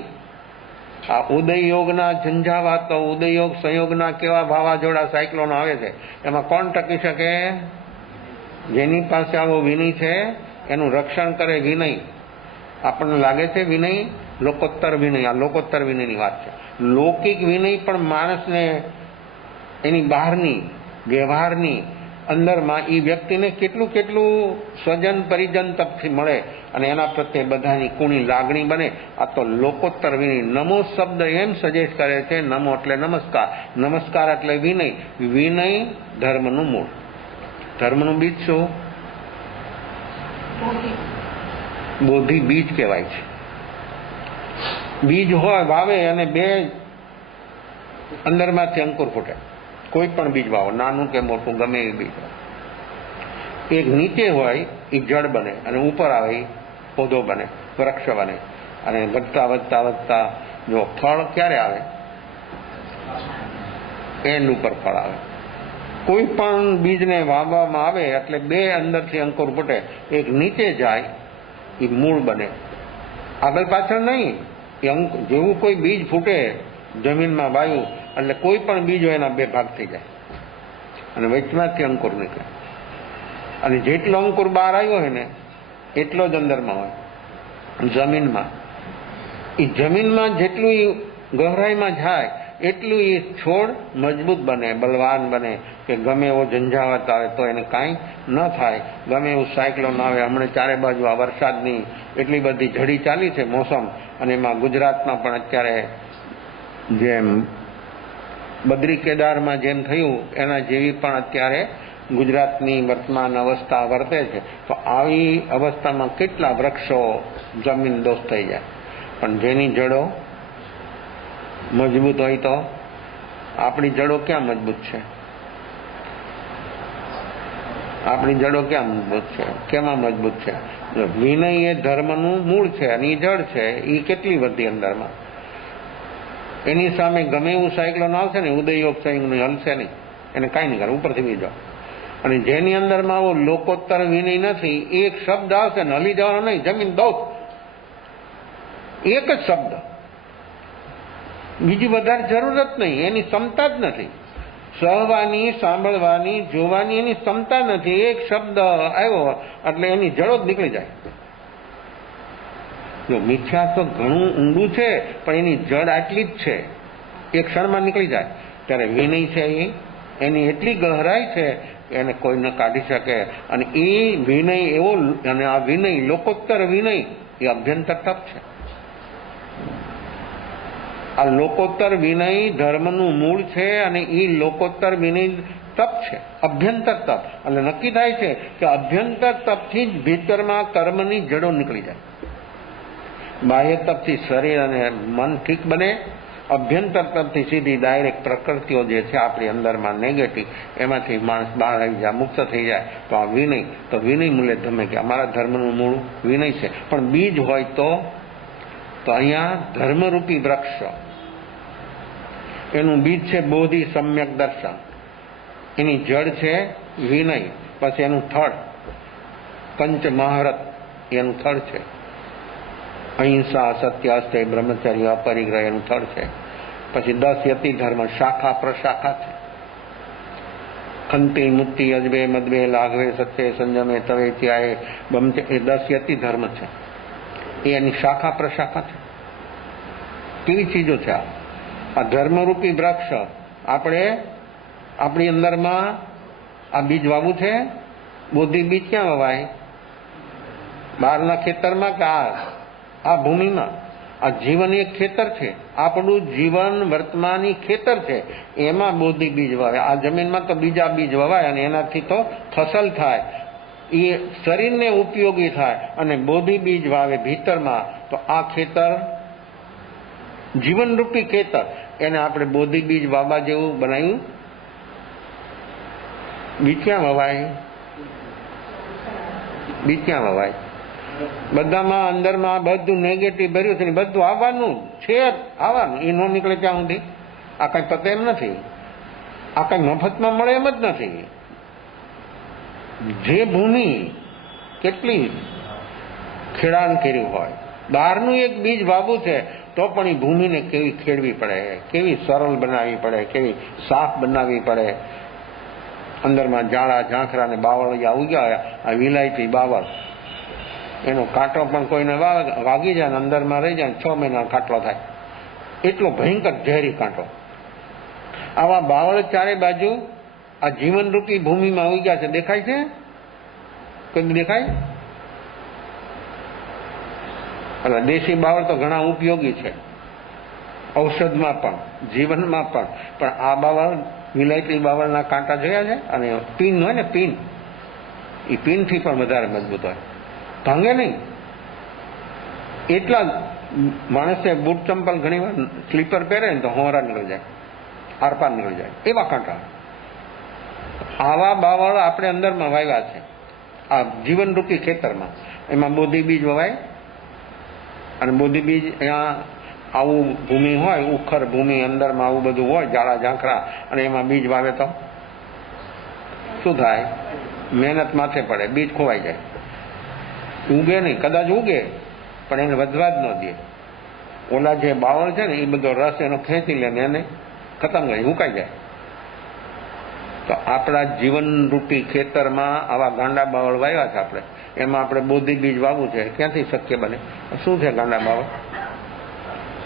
આ ઉદયયોગના ઝંઝાવાતો, ઉદયયોગ સંયોગના કેવા વાવાઝોડા સાયક્લોન આવે છે, એમાં કોણ ટકી શકે? જેની પાસે આવો વિનય છે એનું રક્ષણ કરે વિનય. આપણને લાગે છે વિનય લોકોત્તર વિનય, આ લોકોત્તર વિનયની વાત છે. લૌકિક વિનય પણ માણસને એની બહારની વ્યવહારની અંદરમાં એ વ્યક્તિને કેટલું કેટલું સ્વજન પરિજન તરફથી મળે અને એના પ્રત્યે બધાની કુણી લાગણી બને. આ તો લોકોત્તર વિનય. નમો શબ્દ એમ સજેસ્ટ કરે છે, નમો એટલે નમસ્કાર, નમસ્કાર એટલે વિનય. વિનય ધર્મનું મૂળ. ધર્મનું બીજ શું? બોધિ બીજ કહેવાય છે. બીજ હોય વાવે અને બે અંદરમાંથી અંકુર ફૂટે. કોઈ પણ બીજ વાવો, નાનું કે મોટું ગમે એ બીજ. એક નીચે હોય એ જળ બને અને ઉપર આવે એ પૌધો બને, વૃક્ષ બને. અને વધતા વધતા વધતા જો ફળ ક્યારે આવે? એન્ડ ઉપર ફળ આવે. કોઈ પણ બીજને વાવવામાં આવે એટલે બે અંદરથી અંકુર ફૂટે. એક નીચે જાય એ મૂળ બને, આગળ પાછળ નહીં. જેવું કોઈ બીજ ફૂટે જમીનમાં વાયુ એટલે કોઈ પણ બીજ હોય એના બે ભાગ થઈ જાય અને વચમાંથી અંકુર નીકળે. અને જેટલો અંકુર બહાર આવ્યો હોય ને એટલો જ અંદરમાં હોય જમીનમાં. એ જમીનમાં જેટલું ગહરાઈમાં જાય એટલું એ છોડ મજબૂત બને, બલવાન બને. કે ગમે એવો ઝંઝાવત આવે તો એને કાંઈ ન થાય. ગમે એવું સાયક્લોન આવે, હમણાં ચારે બાજુ આ વરસાદની એટલી બધી ઝડી ચાલી છે મોસમ, અને એમાં ગુજરાતમાં પણ અત્યારે જેમ બદ્રી કેદારમાં જેમ થયું એના જેવી પણ અત્યારે ગુજરાતની વર્તમાન અવસ્થા વર્તે છે. તો આવી અવસ્થામાં કેટલા વૃક્ષો જમીનદોસ્ત થઈ જાય. પણ જેની જડો મજબૂત હોય તો આપણી જડો ક્યાં મજબૂત છે? આપણી જડો ક્યાં મજબૂત છે? કેમાં મજબૂત છે? વિનય એ ધર્મનું મૂળ છે અને એ જડ છે. એ કેટલી બધી અંદરમાં. એની સામે ગમે એવું સાયક્લોન આવશે ને ઉદયયોગ સંયોગ હલશે નહીં, એને કાંઈ નહીં કરે, ઉપરથી બી જાઓ. અને જેની અંદરમાં આવો લોકોત્તર વિનય નથી, એક શબ્દ આવશે ને હલી જવાનો નહીં, જમીન દોત. એક જ શબ્દ, બીજી વધારે જરૂરત નહીં. એની ક્ષમતા જ નથી. સહવાની, સાંભળવાની, જોવાની એની ક્ષમતા નથી. એક શબ્દ આવ્યો એટલે એની જડો જ નીકળી જાય. જો મિથ્યા તો ઘણું ઊંડું છે પણ એની જડ આટલી જ છે, એક ક્ષણમાં નીકળી જાય. ત્યારે વિનય છે એની એટલી ગહરાઈ છે એને કોઈ ન કાઢી શકે. અને એ વિનય એવો, અને આ વિનય લોકોત્તર વિનય એ અભ્યંતર તપ છે. આ લોકોત્તર વિનય ધર્મનું મૂળ છે અને એ લોકોત્તર વિનય તપ છે, અભ્યંતર તપ. એટલે નક્કી થાય છે કે અભ્યંતર તપથી જ ભીતરમાં કર્મની જડો નીકળી જાય. બાહ્ય તપથી શરીર અને મન ઠીક બને, અભ્યંતર તપથી સીધી ડાયરેક્ટ પ્રકૃતિઓ જે છે આપણી અંદરમાં નેગેટિવ, એમાંથી માણસ બહાર આવી જાય, મુક્ત થઈ જાય. તો આ વિનય, તો વિનય મૂલ્ય ધમે કે અમારા ધર્મનું મૂળ વિનય છે. પણ બીજ હોય તો અહીંયા ધર્મરૂપી વૃક્ષ, એનું બીજ છે બોધિ સમ્યક દર્શન, એની જડ છે વિનય, પછી એનું થડ પંચ મહારથ, એનું થડ છે અહિંસા, સત્ય, અસ્તેય, બ્રહ્મચર્ય, અપરિગ્રહ, એનું થડ છે. પછી 10 યતિ ધર્મ, શાખા પ્રશાખા છે. ખંતિ, મુક્તિ, અજબે, મદબે, લાઘવે, સત્ય, સંયમે, તવે, ત્યાએ, એ 10 યતિ ધર્મ છે. એ એની શાખા પ્રશાખા છે. કેવી ચીજો છે આ ધર્મરૂપી વૃક્ષ? આપણે આપણી અંદરમાં આ બીજ વાવવું છે. બુદ્ધિ બીજ ક્યાં વવાય? બહારના ખેતરમાં કે આ ભૂમિમાં? આ જીવન એક ખેતર છે, આપણું જીવન વર્તમાની ખેતર છે, એમાં બોધિ બીજ વાવે. આ જમીનમાં તો બીજા બીજ વવાય અને એનાથી તો ફસલ થાય, એ શરીરને ઉપયોગી થાય, અને બોધિ બીજ વાવે ભીતરમાં, તો આ ખેતર જીવનરૂપી ખેતર, એને આપણે બોધિ બીજ વાવવા જેવું બનાવ્યું. બીજ ક્યાં વવાય? બીજ ક્યાં વવાય? બધામાં અંદરમાં બધું નેગેટિવ ભર્યું છે, બધું આવવાનું છે, આવવાનું. એ ન નીકળે ત્યાં સુધી આ કઈ પતે એમ નથી, આ કઈ મફતમાં મળે એમ જ નથી. જે ભૂમિ કેટલી ખેડાણ કર્યું હોય, બહારનું એક બીજ વાવવું છે તો પણ એ ભૂમિને કેવી ખેડવી પડે, કેવી સરળ બનાવવી પડે, કેવી સાફ બનાવવી પડે. અંદરમાં જાળા ઝાંખરા ને બાવળિયા ઉગ્યા, આ વિલાયતી બાવળ, એનો કાંટો પણ કોઈને વાગી જાય ને અંદરમાં રહી જાય, 6 મહિના ખાટલો થાય, એટલો ભયંકર ઝેરી કાંટો. આવા બાવળ ચારે બાજુ આ જીવનરૂપી ભૂમિમાં ઉગ્યા છે. દેખાય છે? કોઈ દેખાય? એટલે દેશી બાવળ તો ઘણા ઉપયોગી છે, ઔષધમાં પણ, જીવનમાં પણ. પણ આ બાવળ, વિલાયતી બાવળના કાંટા જોયા છે? અને પીન હોય ને, પીન, એ પીનથી પણ વધારે મજબૂત હોય, ભાંગે નહીં. એટલા માણસે બૂટ ચંપલ ઘણી વાર સ્લીપર પહેરે ને તો હોરા નીકળી જાય, આરપાર નીકળી જાય, એવા કાંટા. આવા બાવળ આપણે અંદરમાં વાવ્યા છે આ જીવનરૂપી ખેતરમાં. એમાં બોધિ બીજ વવાય, અને બોધિ બીજ અહીંયા આવું ભૂમિ હોય, ઉખર ભૂમિ, અંદરમાં આવું બધું હોય, જાળા ઝાંખરા, અને એમાં બીજ વાવે તો શું થાય? મહેનત માથે પડે, બીજ ખોવાઈ જાય, ઉગે નહીં. કદાચ ઉગે પણ એને વધવા જ ન દે. ઓલા જે બાવળ છે ને એ બધો રસ એનો ખેંચી લે ને એને ખતમ કરી, ઉકાઈ જાય. તો આપણા જીવનરૂપી ખેતરમાં આવા ગાંડા બાવળ વાવ્યા છે આપણે, એમાં આપણે બોધિ બીજ વાવવું છે. ક્યાંથી શક્ય બને? શું છે ગાંડા બાવળ?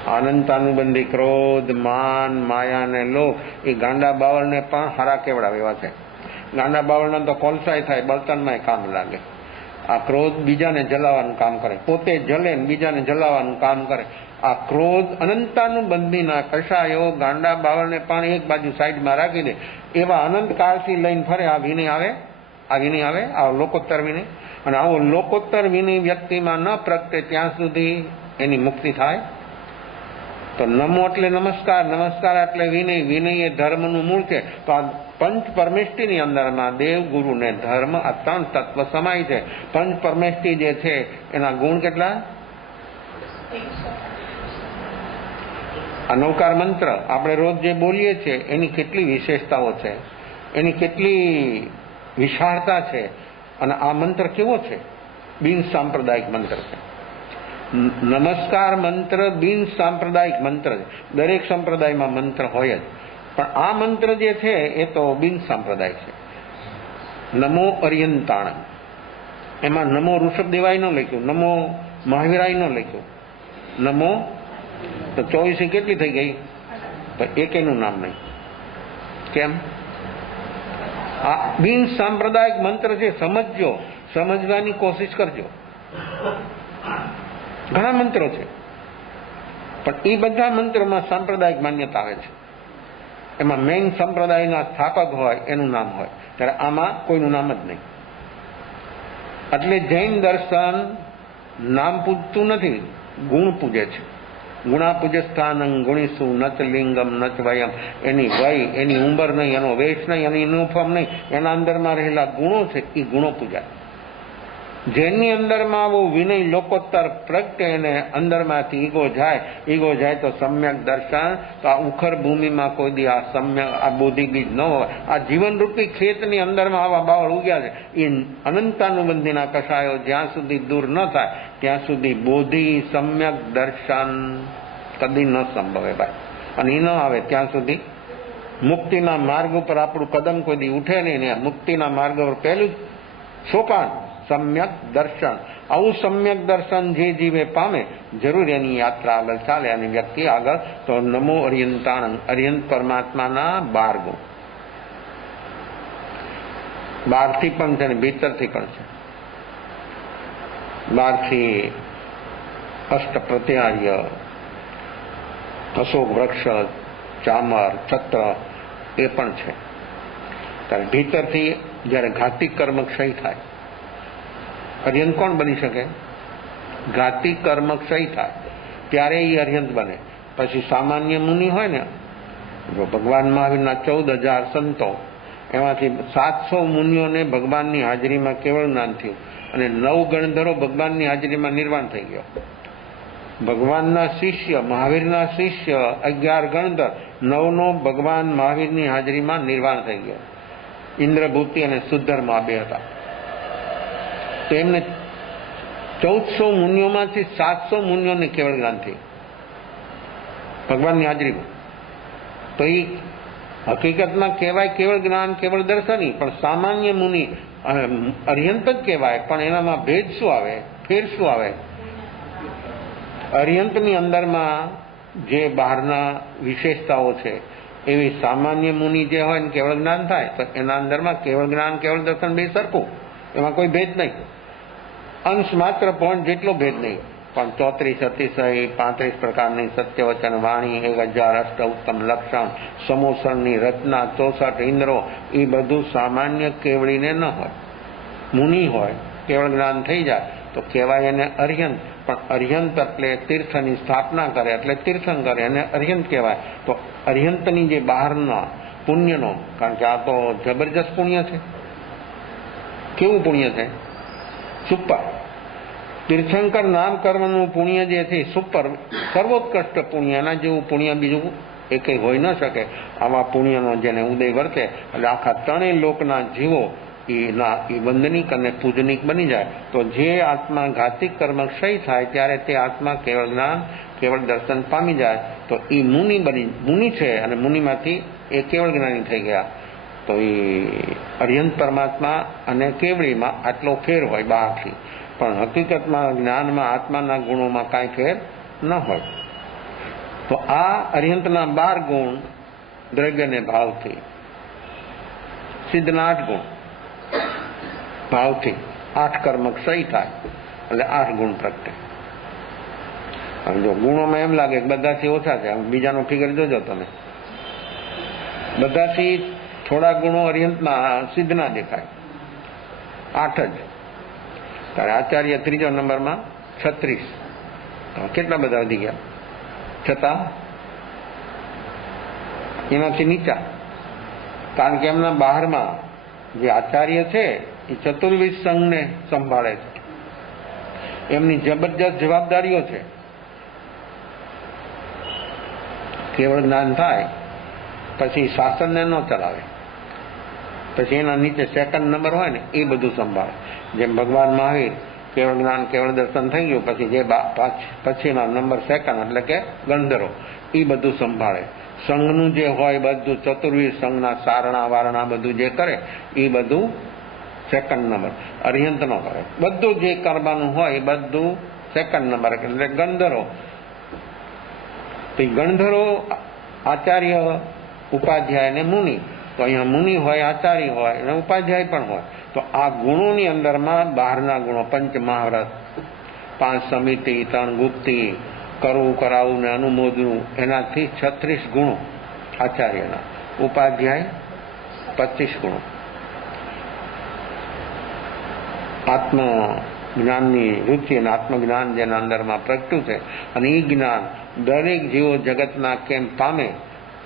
અનંતાનુબંધી ક્રોધ, માન, માયા ને લોભ, એ ગાંડા બાવળને પણ હારા કેવડાવ્યા છે. ગાંડા બાવળના તો કોલસાય થાય, બળતણમાં કામ લાગે. આ ક્રોધ બીજાને જલાવવાનું કામ કરે, પોતે જલે ને બીજાને જલાવવાનું કામ કરે. આ ક્રોધ અનંતાનુબંધીના કષાયો ગાંડા બાવળને પણ એક બાજુ સાઈડમાં રાખી દે. એવા અનંત કાળથી લઈને ફરે આ વિનય આવે, આ વિનય આવે, આ લોકોત્તર વિનય. અને આવો લોકોત્તર વિનય વ્યક્તિમાં ન પ્રગટે ત્યાં સુધી એની મુક્તિ થાય. તો નમો એટલે નમસ્કાર, નમસ્કાર એટલે વિનય, વિનય એ ધર્મનું મૂળ છે. તો આ પંચ પરમેષ્ટિની અંદરમાં દેવ, ગુરુ ને ધર્મ, આ 3 તત્વ સમાય છે. પંચ પરમેષ્ટિ જે છે એના ગુણ કેટલા? આ નવકાર મંત્ર આપણે રોજ જે બોલીએ છીએ એની કેટલી વિશેષતાઓ છે, એની કેટલી વિશાળતા છે. અને આ મંત્ર કેવો છે? બિન સાંપ્રદાયિક મંત્ર છે. નમસ્કાર મંત્ર બિન સાંપ્રદાયિક મંત્ર છે. દરેક સંપ્રદાયમાં મંત્ર હોય જ, પણ આ મંત્ર જે છે એ તો બિન સાંપ્રદાયિક છે. નમો અર્યંતાણ, એમાં નમો ઋષભદેવાય નો લખ્યું, નમો મહાવીરાય નો લખ્યું. નમો તો 24 કેટલી થઈ ગઈ? તો એકેનું નામ નહીં. કેમ? આ બિન સાંપ્રદાયિક મંત્ર છે. સમજજો, સમજવાની કોશિશ કરજો. ઘણા મંત્રો છે પણ એ બધા મંત્રોમાં સાંપ્રદાયિક માન્યતા આવે છે. એમાં મેઇન સંપ્રદાયના સ્થાપક હોય એનું નામ હોય, ત્યારે આમાં કોઈનું નામ જ નહીં. એટલે જૈન દર્શન નામ પૂજતું નથી, ગુણ પૂજે છે. ગુણા પૂજે સ્થાનં ગુણીસુ નચ લિંગમ નચ વયમ. એની વય, એની ઉંમર નહીં, એનો વેશ નહીં, એની યુનિફોર્મ નહીં, એના અંદરમાં રહેલા ગુણો છે એ ગુણો પૂજાય. જેની અંદરમાં આવો વિનય લોકોત્તર પ્રગટે અને અંદરમાંથી ઈગો જાય તો સમ્યક દર્શન. તો આ ઉખર ભૂમિમાં કોઈ દી આ સમ્યક, આ બોધિ બીજ ન હોય. આ જીવનરૂપી ખેતની અંદરમાં આવા બાવળ ઉગ્યા છે. એ અનંતાનુબંધીના કષાયો જ્યાં સુધી દૂર ન થાય ત્યાં સુધી બોધિ સમ્યક દર્શન કદી ન સંભવે ભાઈ. અને એ ન આવે ત્યાં સુધી મુક્તિના માર્ગ ઉપર આપણું કદમ કોઈ દી ઉઠે નહીં. ને મુક્તિના માર્ગ પર પહેલું જ સોપાન સમ્યક દર્શન. આવું સમ્યક દર્શન જે જીવે પામે, જરૂર એની યાત્રા આગળ ચાલે અને વ્યક્તિ આગળ. તો નમો અર્યંતાણ, અર્યંત પરમાત્માના 12 ગુણ, બહારથી પણ છે ને ભીતરથી પણ છે. બહારથી અષ્ટ પ્રત્યાર્ય, અશોક વૃક્ષ, ચામર, છત્ર એ પણ છે. ત્યારે ભીતરથી જ્યારે ઘાતિક કર્મ ક્ષય થાય, અર્યંત કોણ બની શકે? ઘાતિક કર્મ ક્ષય થાય ત્યારે એ અર્યંત બને. પછી સામાન્ય મુનિ હોય ને, જો ભગવાન મહાવીરના 14,000 સંતો, એમાંથી 700 મુનિઓને ભગવાનની હાજરીમાં કેવળ જ્ઞાન થયું અને 9 ગણધરો ભગવાનની હાજરીમાં નિર્વાણ થઈ ગયો. ભગવાનના શિષ્ય, મહાવીરના શિષ્ય 11 ગણધર, 9નો ભગવાન મહાવીરની હાજરીમાં નિર્વાણ થઈ ગયો. ઇન્દ્રભૂતિ અને સુધર્મા 2 હતા. તો એમને 1400 મુનિઓમાંથી 700 મુનિઓને કેવળ જ્ઞાન થયું ભગવાનની હાજરીમાં. તો એ હકીકતમાં કહેવાય કેવળ જ્ઞાન, કેવળ દર્શની, પણ સામાન્ય મુનિ અર્યંત જ કહેવાય. પણ એનામાં ભેદ શું આવે, ફેર શું આવે? અર્યંતની અંદરમાં જે બહારના વિશેષતાઓ છે એવી સામાન્ય મુનિ જે હોય ને કેવળ જ્ઞાન થાય તો એના અંદરમાં કેવળ જ્ઞાન, કેવળ દર્શન બે સરખું, એમાં કોઈ ભેદ નહીં. અંશ માત્ર પોઈન્ટ જેટલો ભેદ નહીં, પણ 34 અતિશય, 35 પ્રકારની સત્યવચન વાણી, 1000 અષ્ટ ઉત્તમ લક્ષણ, સમોસરની રચના, 64 ઇન્દ્રો, એ બધું સામાન્ય કેવળીને ન હોય. મુનિ હોય, કેવળ જ્ઞાન થઈ જાય તો કહેવાય એને અર્યંત. પણ અર્યંત એટલે તીર્થની સ્થાપના કરે એટલે તીર્થંકર, એને અર્યંત કહેવાય. તો અર્યંતની જે બહારના પુણ્યનો, કારણ કે આ તો જબરજસ્ત પુણ્ય છે. કેવું પુણ્ય છે? સુપર. તીર્થંકર નામ કર્મનું પુણ્ય જે છે સુપર, સર્વોત્કૃષ્ટ પુણ્ય. એના જેવું પુણ્ય બીજું એ કંઈ હોઈ ન શકે. આવા પુણ્યનો જેને ઉદય વર્તે એટલે આખા 3 લોકના જીવો એ વંદનિક અને પૂજનિક બની જાય. તો જે આત્મા ઘાતિક કર્મ ક્ષય થાય ત્યારે તે આત્મા કેવળ જ્ઞાન, કેવળ દર્શન પામી જાય તો એ મુનિ છે અને મુનિમાંથી એ કેવળ જ્ઞાની થઈ ગયા. તો એ અર્યંત પરમાત્મા અને કેવળીમાં આટલો ફેર હોય બહારથી, પણ હકીકતમાં જ્ઞાનમાં આત્માના ગુણોમાં કાંઈ ફેર ન હોય. તો આ અર્યંતના 12 ગુણ દ્રવ્યને ભાવથી, સિદ્ધના 8 ગુણ ભાવથી 8 કર્મ ક્ષય થાય એટલે 8 ગુણ પ્રગટે. હવે જો ગુણોમાં એમ લાગે કે બધાથી ઓછા છે, બીજાનો ફિગર જોજો તમે, બધાથી થોડા ગુણો અર્યંતના સિદ્ધના દેખાય, 8 જ. ત્યારે આચાર્ય 3જા નંબરમાં 36, કેટલા બધા વધી ગયા, છતાં એનાથી નીચા. કારણ કે એમના બહારમાં જે આચાર્ય છે એ ચતુર્વિધ સંઘને સંભાળે છે, એમની જબરજસ્ત જવાબદારીઓ છે. કેવળ જ્ઞાન થાય પછી શાસનને ન ચલાવે, પછી એના નીચે 2nd નંબર હોય ને એ બધું સંભાળે. જેમ ભગવાન મહાવીર કેવળ જ્ઞાન, કેવળ દર્શન થઈ ગયું, પછી જે પછીના નંબર 2nd એટલે કે ગણધરો, એ બધું સંભાળે. સંઘનું જે હોય બધું, ચતુર્વિધ સંઘના સારણા વારણા બધું જે કરે એ બધું 2nd નંબર. અર્યંત નો કરે. બધું જે કરવાનું હોય એ બધું 2nd નંબર એટલે ગણધરો. તો ગણધરો આચાર્ય, ઉપાધ્યાય અને મુનિ. તો અહીંયા મુનિ હોય, આચાર્ય હોય અને ઉપાધ્યાય પણ હોય. તો આ ગુણોની અંદરમાં બહારના ગુણો, 5 મહાવ્રત, 5 સમિતિ, 3 ગુપ્તિ, કરવું કરાવવું ને અનુમોદવું, એનાથી 36 ગુણો આચાર્યના, ઉપાધ્યાય 25 ગુણો. આત્મ જ્ઞાનની રુચિ અને આત્મજ્ઞાન જેના અંદરમાં પ્રગટ્યું છે અને એ જ્ઞાન દરેક જીવો જગતના કેમ પામે,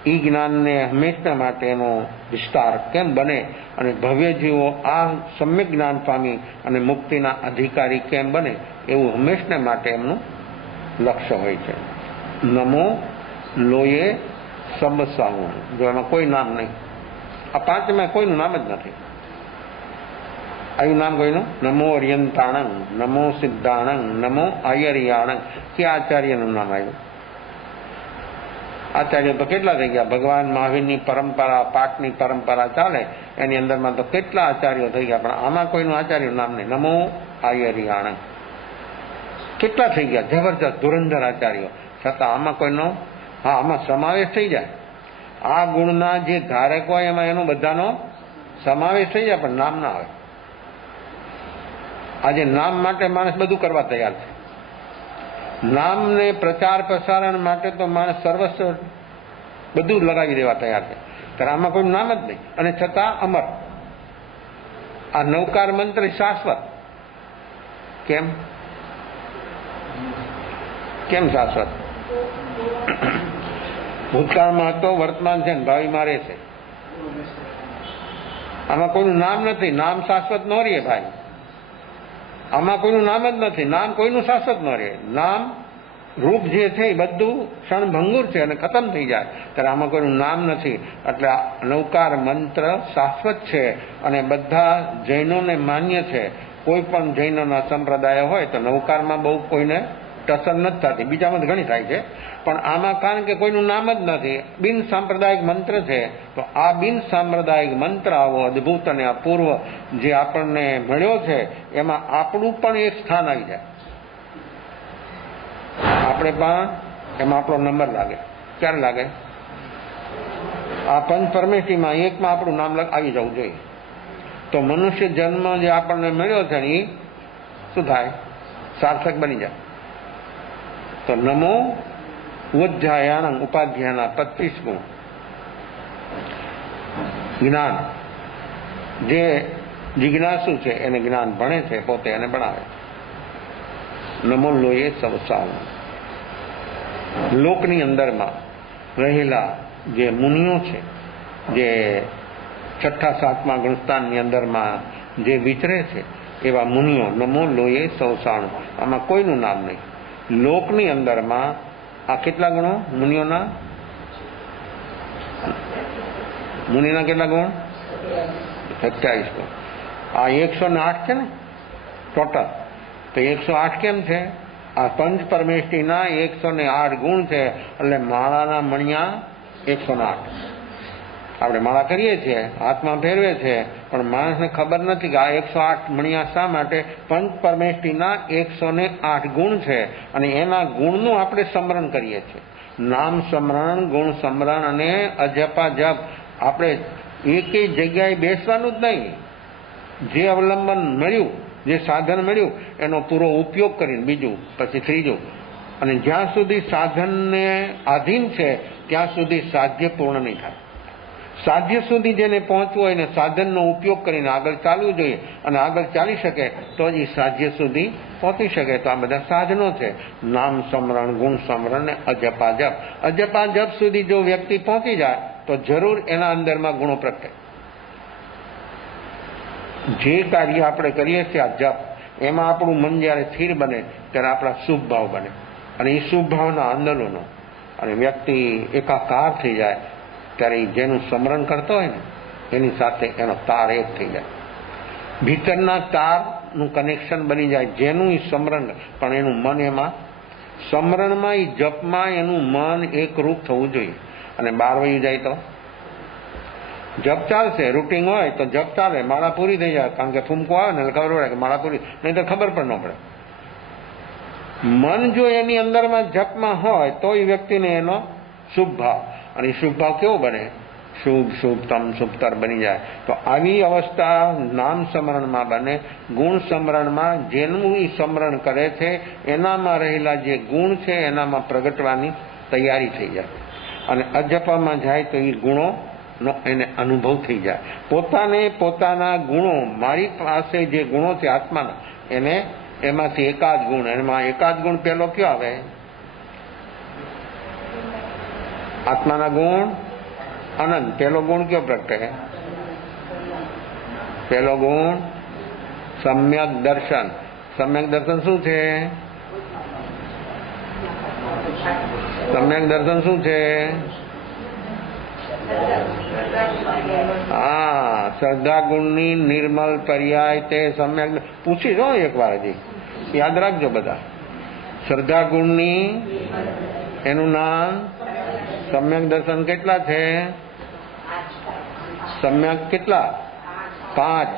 એ જ્ઞાનને હંમેશા માટેનો વિસ્તાર કેમ બને અને ભવ્ય જીવો આ સમ્યક જ્ઞાન પામી અને મુક્તિના અધિકારી કેમ બને, એવું હંમેશા માટે એમનું લક્ષ્ય હોય છે. નમો લોયે સબ સાવું, જો એમાં કોઈ નામ નહીં. આ 5માં કોઈનું નામ જ નથી. આવ્યું નામ કોઈનું? નમો અર્યંતાણંગ, નમો સિદ્ધાણંગ, નમો આયર્યાણંગ. કે આચાર્યનું નામ આવ્યું? આચાર્ય તો કેટલા થઈ ગયા? ભગવાન મહાવીરની પરંપરા, પાઠની પરંપરા ચાલે એની અંદરમાં તો કેટલા આચાર્યો થઈ ગયા, પણ આમાં કોઈનું આચાર્યનું નામ નહીં. નમો આયર્યાણંગ કેટલા થઈ ગયા, જબરજસ્ત ધુરંધર આચાર્યો, છતાં આમાં કોઈનો આમાં સમાવેશ થઈ જાય. આ ગુણના જે ધારક હોય એમાં એનો બધાનો સમાવેશ થઈ જાય, પણ નામ ના આવે. આજે નામ માટે માણસ બધું કરવા તૈયાર છે. નામને પ્રચાર પ્રસારણ માટે તો માણસ સર્વસ્વ બધું લગાવી દેવા તૈયાર છે, ત્યારે આમાં કોઈ નામ જ નહીં, અને છતાં અમર. આ નવકાર મંત્ર શાશ્વત. કેમ કેમ શાશ્વત? ભૂતકાળમાં હતો, વર્તમાન છે ને ભાવિમાં રહેશે. આમાં કોઈનું નામ નથી. નામ શાશ્વત ન રહે ભાઈ. આમાં કોઈનું નામ જ નથી. નામ કોઈનું શાશ્વત ન રહે. નામ રૂપ જે છે એ બધું ક્ષણભંગુર છે અને ખતમ થઈ જાય, ત્યારે આમાં કોઈનું નામ નથી. એટલે નવકાર મંત્ર શાશ્વત છે અને બધા જૈનોને માન્ય છે. કોઈ પણ જૈનોના સંપ્રદાય હોય તો નવકારમાં બહુ કોઈને ટસર નથી થતી. બીજામાં ઘણી થાય છે, પણ આમાં કારણ કે કોઈનું નામ જ નથી, બિન સાંપ્રદાયિક મંત્ર છે. તો આ બિન સાંપ્રદાયિક મંત્ર આવો અદભુત અને અપૂર્વ જે આપણને મળ્યો છે, એમાં આપણું પણ એક સ્થાન આવી જાય. આપણે પણ એમાં આપણો નંબર લાગે. ક્યારે લાગે? આ પંચ પરમેષ્ઠીમાં એકમાં આપણું નામ આવી જવું જોઈએ. તો મનુષ્ય જન્મ જે આપણને મળ્યો છે એ શું થાય? સાર્થક બની જાય. તો નમો ઉજ્જાયાણ ઉપાધ્યાયના 25 ગુણ. જ્ઞાન જે જિજ્ઞાસુ છે એને જ્ઞાન ભણે છે, પોતે એને ભણાવે. નમો લોયે સવસાન. લોકની અંદરમાં રહેલા જે મુનિઓ છે, જે 6ઠા 7મા ગુણસ્થાનની અંદરમાં જે વિચરે છે, એવા મુનિઓ નમો લોયે સવસાણ. આમાં કોઈનું નામ નહીં. લોકની અંદરમાં આ કેટલા ગુણો મુનિઓના? મુનિના કેટલા ગુણ? 27 ગુણ. આ 108 છે ને ટોટલ. તો 108 કેમ છે? આ પંચ પરમેષ્ઠીના 108 ગુણ છે. એટલે માળાના મણિયા 108. આપણે માળા કરીએ છીએ, હાથમાં ફેરવે છે, પણ માણસને ખબર નથી કે આ 108 મણિયા શા માટે? પંચ પરમેષ્ઠીના 108 ગુણ છે અને એના ગુણનું આપણે સ્મરણ કરીએ છીએ. નામ સ્મરણ, ગુણ સ્મરણ અને અજપા જપ. આપણે એકેય જગ્યાએ બેસવાનું જ નહીં. જે અવલંબન મળ્યું, જે સાધન મળ્યું એનો પૂરો ઉપયોગ કરીને બીજું, પછી ત્રીજું, અને જ્યાં સુધી સાધનને આધીન છે ત્યાં સુધી સાધ્ય પૂર્ણ નહીં થાય. સાધ્ય સુધી જેને પહોંચવું હોય ને સાધનનો ઉપયોગ કરીને આગળ ચાલવું જોઈએ, અને આગળ ચાલી શકે તો જ સાધ્ય સુધી પહોંચી શકે. તો આ બધા સાધનો છે. નામ સ્મરણ, ગુણ સ્મરણ ને અજપાજપ. અજપાજપ સુધી જો વ્યક્તિ પહોંચી જાય તો જરૂર એના અંદરમાં ગુણો પ્રગટે. જે કાર્ય આપણે કરીએ છીએ આ જપ, એમાં આપણું મન જ્યારે સ્થિર બને ત્યારે આપણા શુભ ભાવ બને, અને એ શુભ ભાવના આંદોલનો અને વ્યક્તિ એકાકાર થઈ જાય ત્યારે જેનું સ્મરણ કરતો હોય ને એની સાથે એનો તાર એક થઈ જાય. ભીતરના તારનું કનેક્શન બની જાય જેનું એ સ્મરણ, પણ એનું મન એમાં સ્મરણમાં, એ જપમાં એનું મન એકરૂપ થવું જોઈએ. અને બહાર વયું જાય તો જપ ચાલશે, રૂટિંગ હોય તો જપ ચાલે, માળા પૂરી થઈ જાય, કારણ કે ફૂમકો આવે ને ખબર પડે કે માળા પૂરી, નહીં તો ખબર પણ ન પડે. મન જો એની અંદરમાં જપમાં હોય તો એ વ્યક્તિને એનો શુભ ભાવ, અને શુભ ભાવ કેવો બને? શુભ શુભતમ શુભતર બની જાય. તો આવી અવસ્થા નામ સ્મરણમાં બને. ગુણ સ્મરણમાં જેનું એ સ્મરણ કરે છે એનામાં રહેલા જે ગુણ છે એનામાં પ્રગટવાની તૈયારી થઈ જાય. અને અજપામાં જાય તો એ ગુણો એને અનુભવ થઈ જાય. પોતાને પોતાના ગુણો, મારી પાસે જે ગુણો છે આત્માના, એને એમાંથી એકાદ ગુણ, એમાં એકાદ ગુણ પેલો કયો આવે? આત્માના ગુણ અનંત. પેલો ગુણ કયો પ્રગટે? પેલો ગુણ સમ્યક દર્શન. સમ્યક દર્શન શું છે? સમ્યક દર્શન શું છે? હા, શ્રદ્ધા ગુણની નિર્મલ પર્યાય તે સમ્યક. પૂછી જો એક વાર, હજી યાદ રાખજો બધા. શ્રદ્ધા ગુણની એનું નામ સમ્યક દર્શન. કેટલા છે સમ્યક? કેટલા? 5.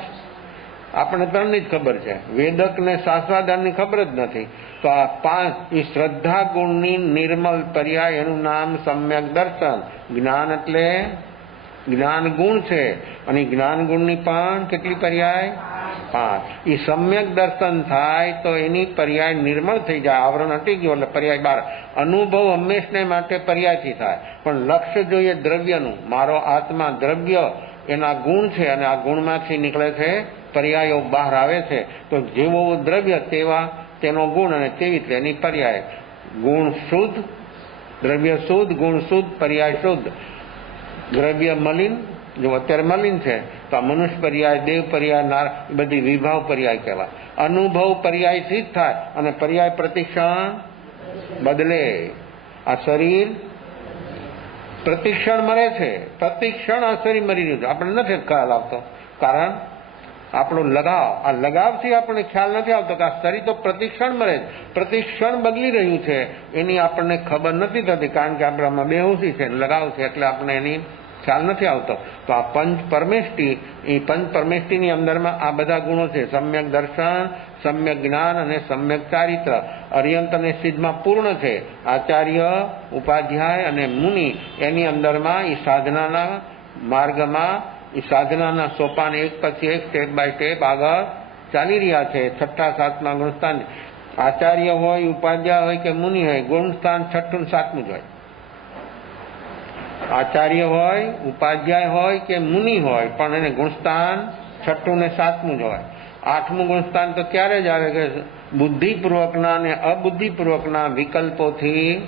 આપણે 3 ની જ ખબર છે, વેદક ને શાસ્ત્રાધાર ની ખબર જ નથી. તો આ 5 એ શ્રદ્ધા ગુણની નિર્મલ પર્યાય, એનું નામ સમ્યક દર્શન. જ્ઞાન એટલે જ્ઞાન ગુણ છે, અને જ્ઞાન ગુણની પણ કેટલી પર્યાય? 5 એ સમ્યક દર્શન થાય તો એની પર્યાય નિર્મળ થઈ જાય, આવરણ હટી ગયું એટલે પર્યાય 12. અનુભવ હંમેશને માટે પર્યાયથી થાય, પણ લક્ષ્ય જોઈએ દ્રવ્યનું. મારો આત્મા દ્રવ્ય એના ગુણ છે અને આ ગુણમાંથી નીકળે છે પર્યાયો બહાર આવે છે. તો જેવો દ્રવ્ય તેવા તેનો ગુણ અને તેવી રીતે એની પર્યાય. ગુણ શુદ્ધ, દ્રવ્ય શુદ્ધ, ગુણ શુદ્ધ, પર્યાય શુદ્ધ. દ્રવ્ય મલિન, જો અત્યારે મલિન છે તો આ મનુષ્ય પર્યાય, દેવ પર્યાય, બધી વિભાવ પર્યાય કહેવાય. અનુભવ પર્યાયથી જ થાય અને પર્યાય પ્રતિક્ષણ બદલે. આ શરીર પ્રતિક્ષણ મરે છે, પ્રતિક્ષણ આ શરીર મરી રહ્યું છે, આપણે નથી ખ્યાલ આવતો. કારણ આપણો લગાવ, આ લગાવથી આપણને ખ્યાલ નથી આવતો કે આ શરીર તો પ્રતિક્ષણ મરે છે, પ્રતિક્ષણ બદલી રહ્યું છે, એની આપણને ખબર નથી થતી. કારણ કે આપણે આમાં બેહોશી છે, લગાવ છે, એટલે આપણે એની ખ્યાલ નથી આવતો. તો આ પંચ પરમેષ્ટિ, એ પંચ પરમેષ્ટિની અંદરમાં આ બધા ગુણો છે. સમ્યક દર્શન, સમ્યક જ્ઞાન અને સમ્યક ચારિત્ર. અર્યંત અને સિદ્ધમાં પૂર્ણ છે. આચાર્ય, ઉપાધ્યાય અને મુનિ એની અંદરમાં એ સાધનાના માર્ગમાં, એ સાધનાના સોપાન એક પછી એક, સ્ટેપ બાય સ્ટેપ આગળ ચાલી રહ્યા છે. 6ઠા 7મા ગુણસ્થાન. આચાર્ય હોય, ઉપાધ્યાય હોય કે મુનિ હોય, ગુણસ્થાન 6ઠું 7મું જ હોય. આચાર્ય હોય, ઉપાધ્યાય હોય કે મુનિ હોય, પણ એને ગુણસ્થાન 6ઠું ને 7મું જ હોય. 8મું ગુણસ્થાન તો ક્યારે જ આવે કે બુદ્ધિપૂર્વકના અને અબુદ્ધિપૂર્વકના વિકલ્પોથી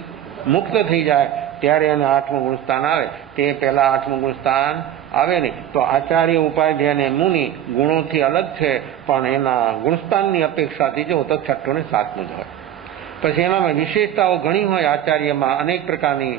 મુક્ત થઈ જાય ત્યારે એને 8મું ગુણસ્થાન આવે. તે પહેલા 8મું ગુણસ્થાન આવે નહીં. તો આચાર્ય, ઉપાધ્યાય અને મુનિ ગુણોથી અલગ છે, પણ એના ગુણસ્થાનની અપેક્ષાથી જો તો 6ઠું ને 7મું જ હોય. પછી એનામાં વિશેષતાઓ ઘણી હોય. આચાર્યમાં અનેક પ્રકારની,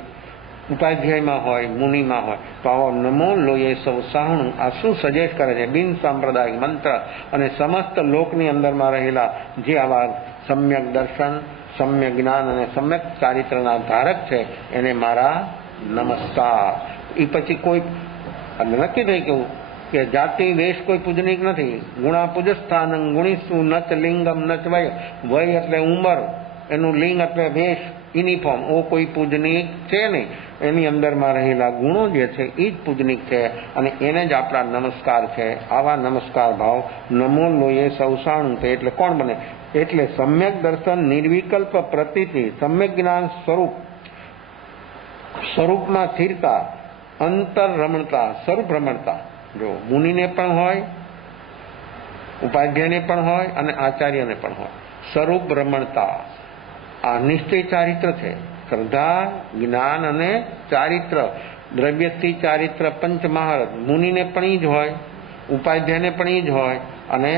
ઉપાધ્યાયમાં હોય, મુનિમાં હોય. તો આવો નમો લોયે સૌ સાહણું આ શું સજેસ્ટ કરે છે? બિન સાંપ્રદાયિક મંત્ર અને સમસ્ત લોકની અંદરમાં રહેલા જે આવા સમ્યક દર્શન, સમ્યક જ્ઞાન અને સમ્યક ચારિત્રના ધારક છે એને મારા નમસ્કાર. એ પછી કોઈ નક્કી થઈ ગયું કે જાતિ વેશ કોઈ પૂજનીક નથી. ગુણા પૂજસ્થાન ગુણીસુ નચ લિંગમ નચ વય. વય એટલે ઉંમર, એનું લિંગ એટલે વેશ, યુનિફોર્મ. ઓ કોઈ પૂજનીક છે નહીં. એની અંદરમાં રહેલા ગુણો જે છે એ જ પૂજનીક છે અને એને જ આપણા નમસ્કાર છે. આવા નમસ્કાર ભાવ નમો લોયે સૌસાણું તે એટલે કોણ બને? એટલે સમ્યક દર્શન, નિર્વિકલ્પ પ્રતીતિ, સમ્યક જ્ઞાન સ્વરૂપ, સ્વરૂપમાં સ્થિરતા, અંતર રમણતા, સ્વરૂપ રમણતા. જો મુનિને પણ હોય, ઉપાધ્યાયને પણ હોય અને આચાર્યને પણ હોય. સ્વરૂપ રમણતા આ નિશ્ચય ચારિત્ર છે. શ્રદ્ધા, જ્ઞાન અને ચારિત્ર, દ્રવ્યથી ચારિત્ર પંચમહારથ. મુનિને પણ એ જ હોય, ઉપાધ્યાયને પણ એ જ હોય અને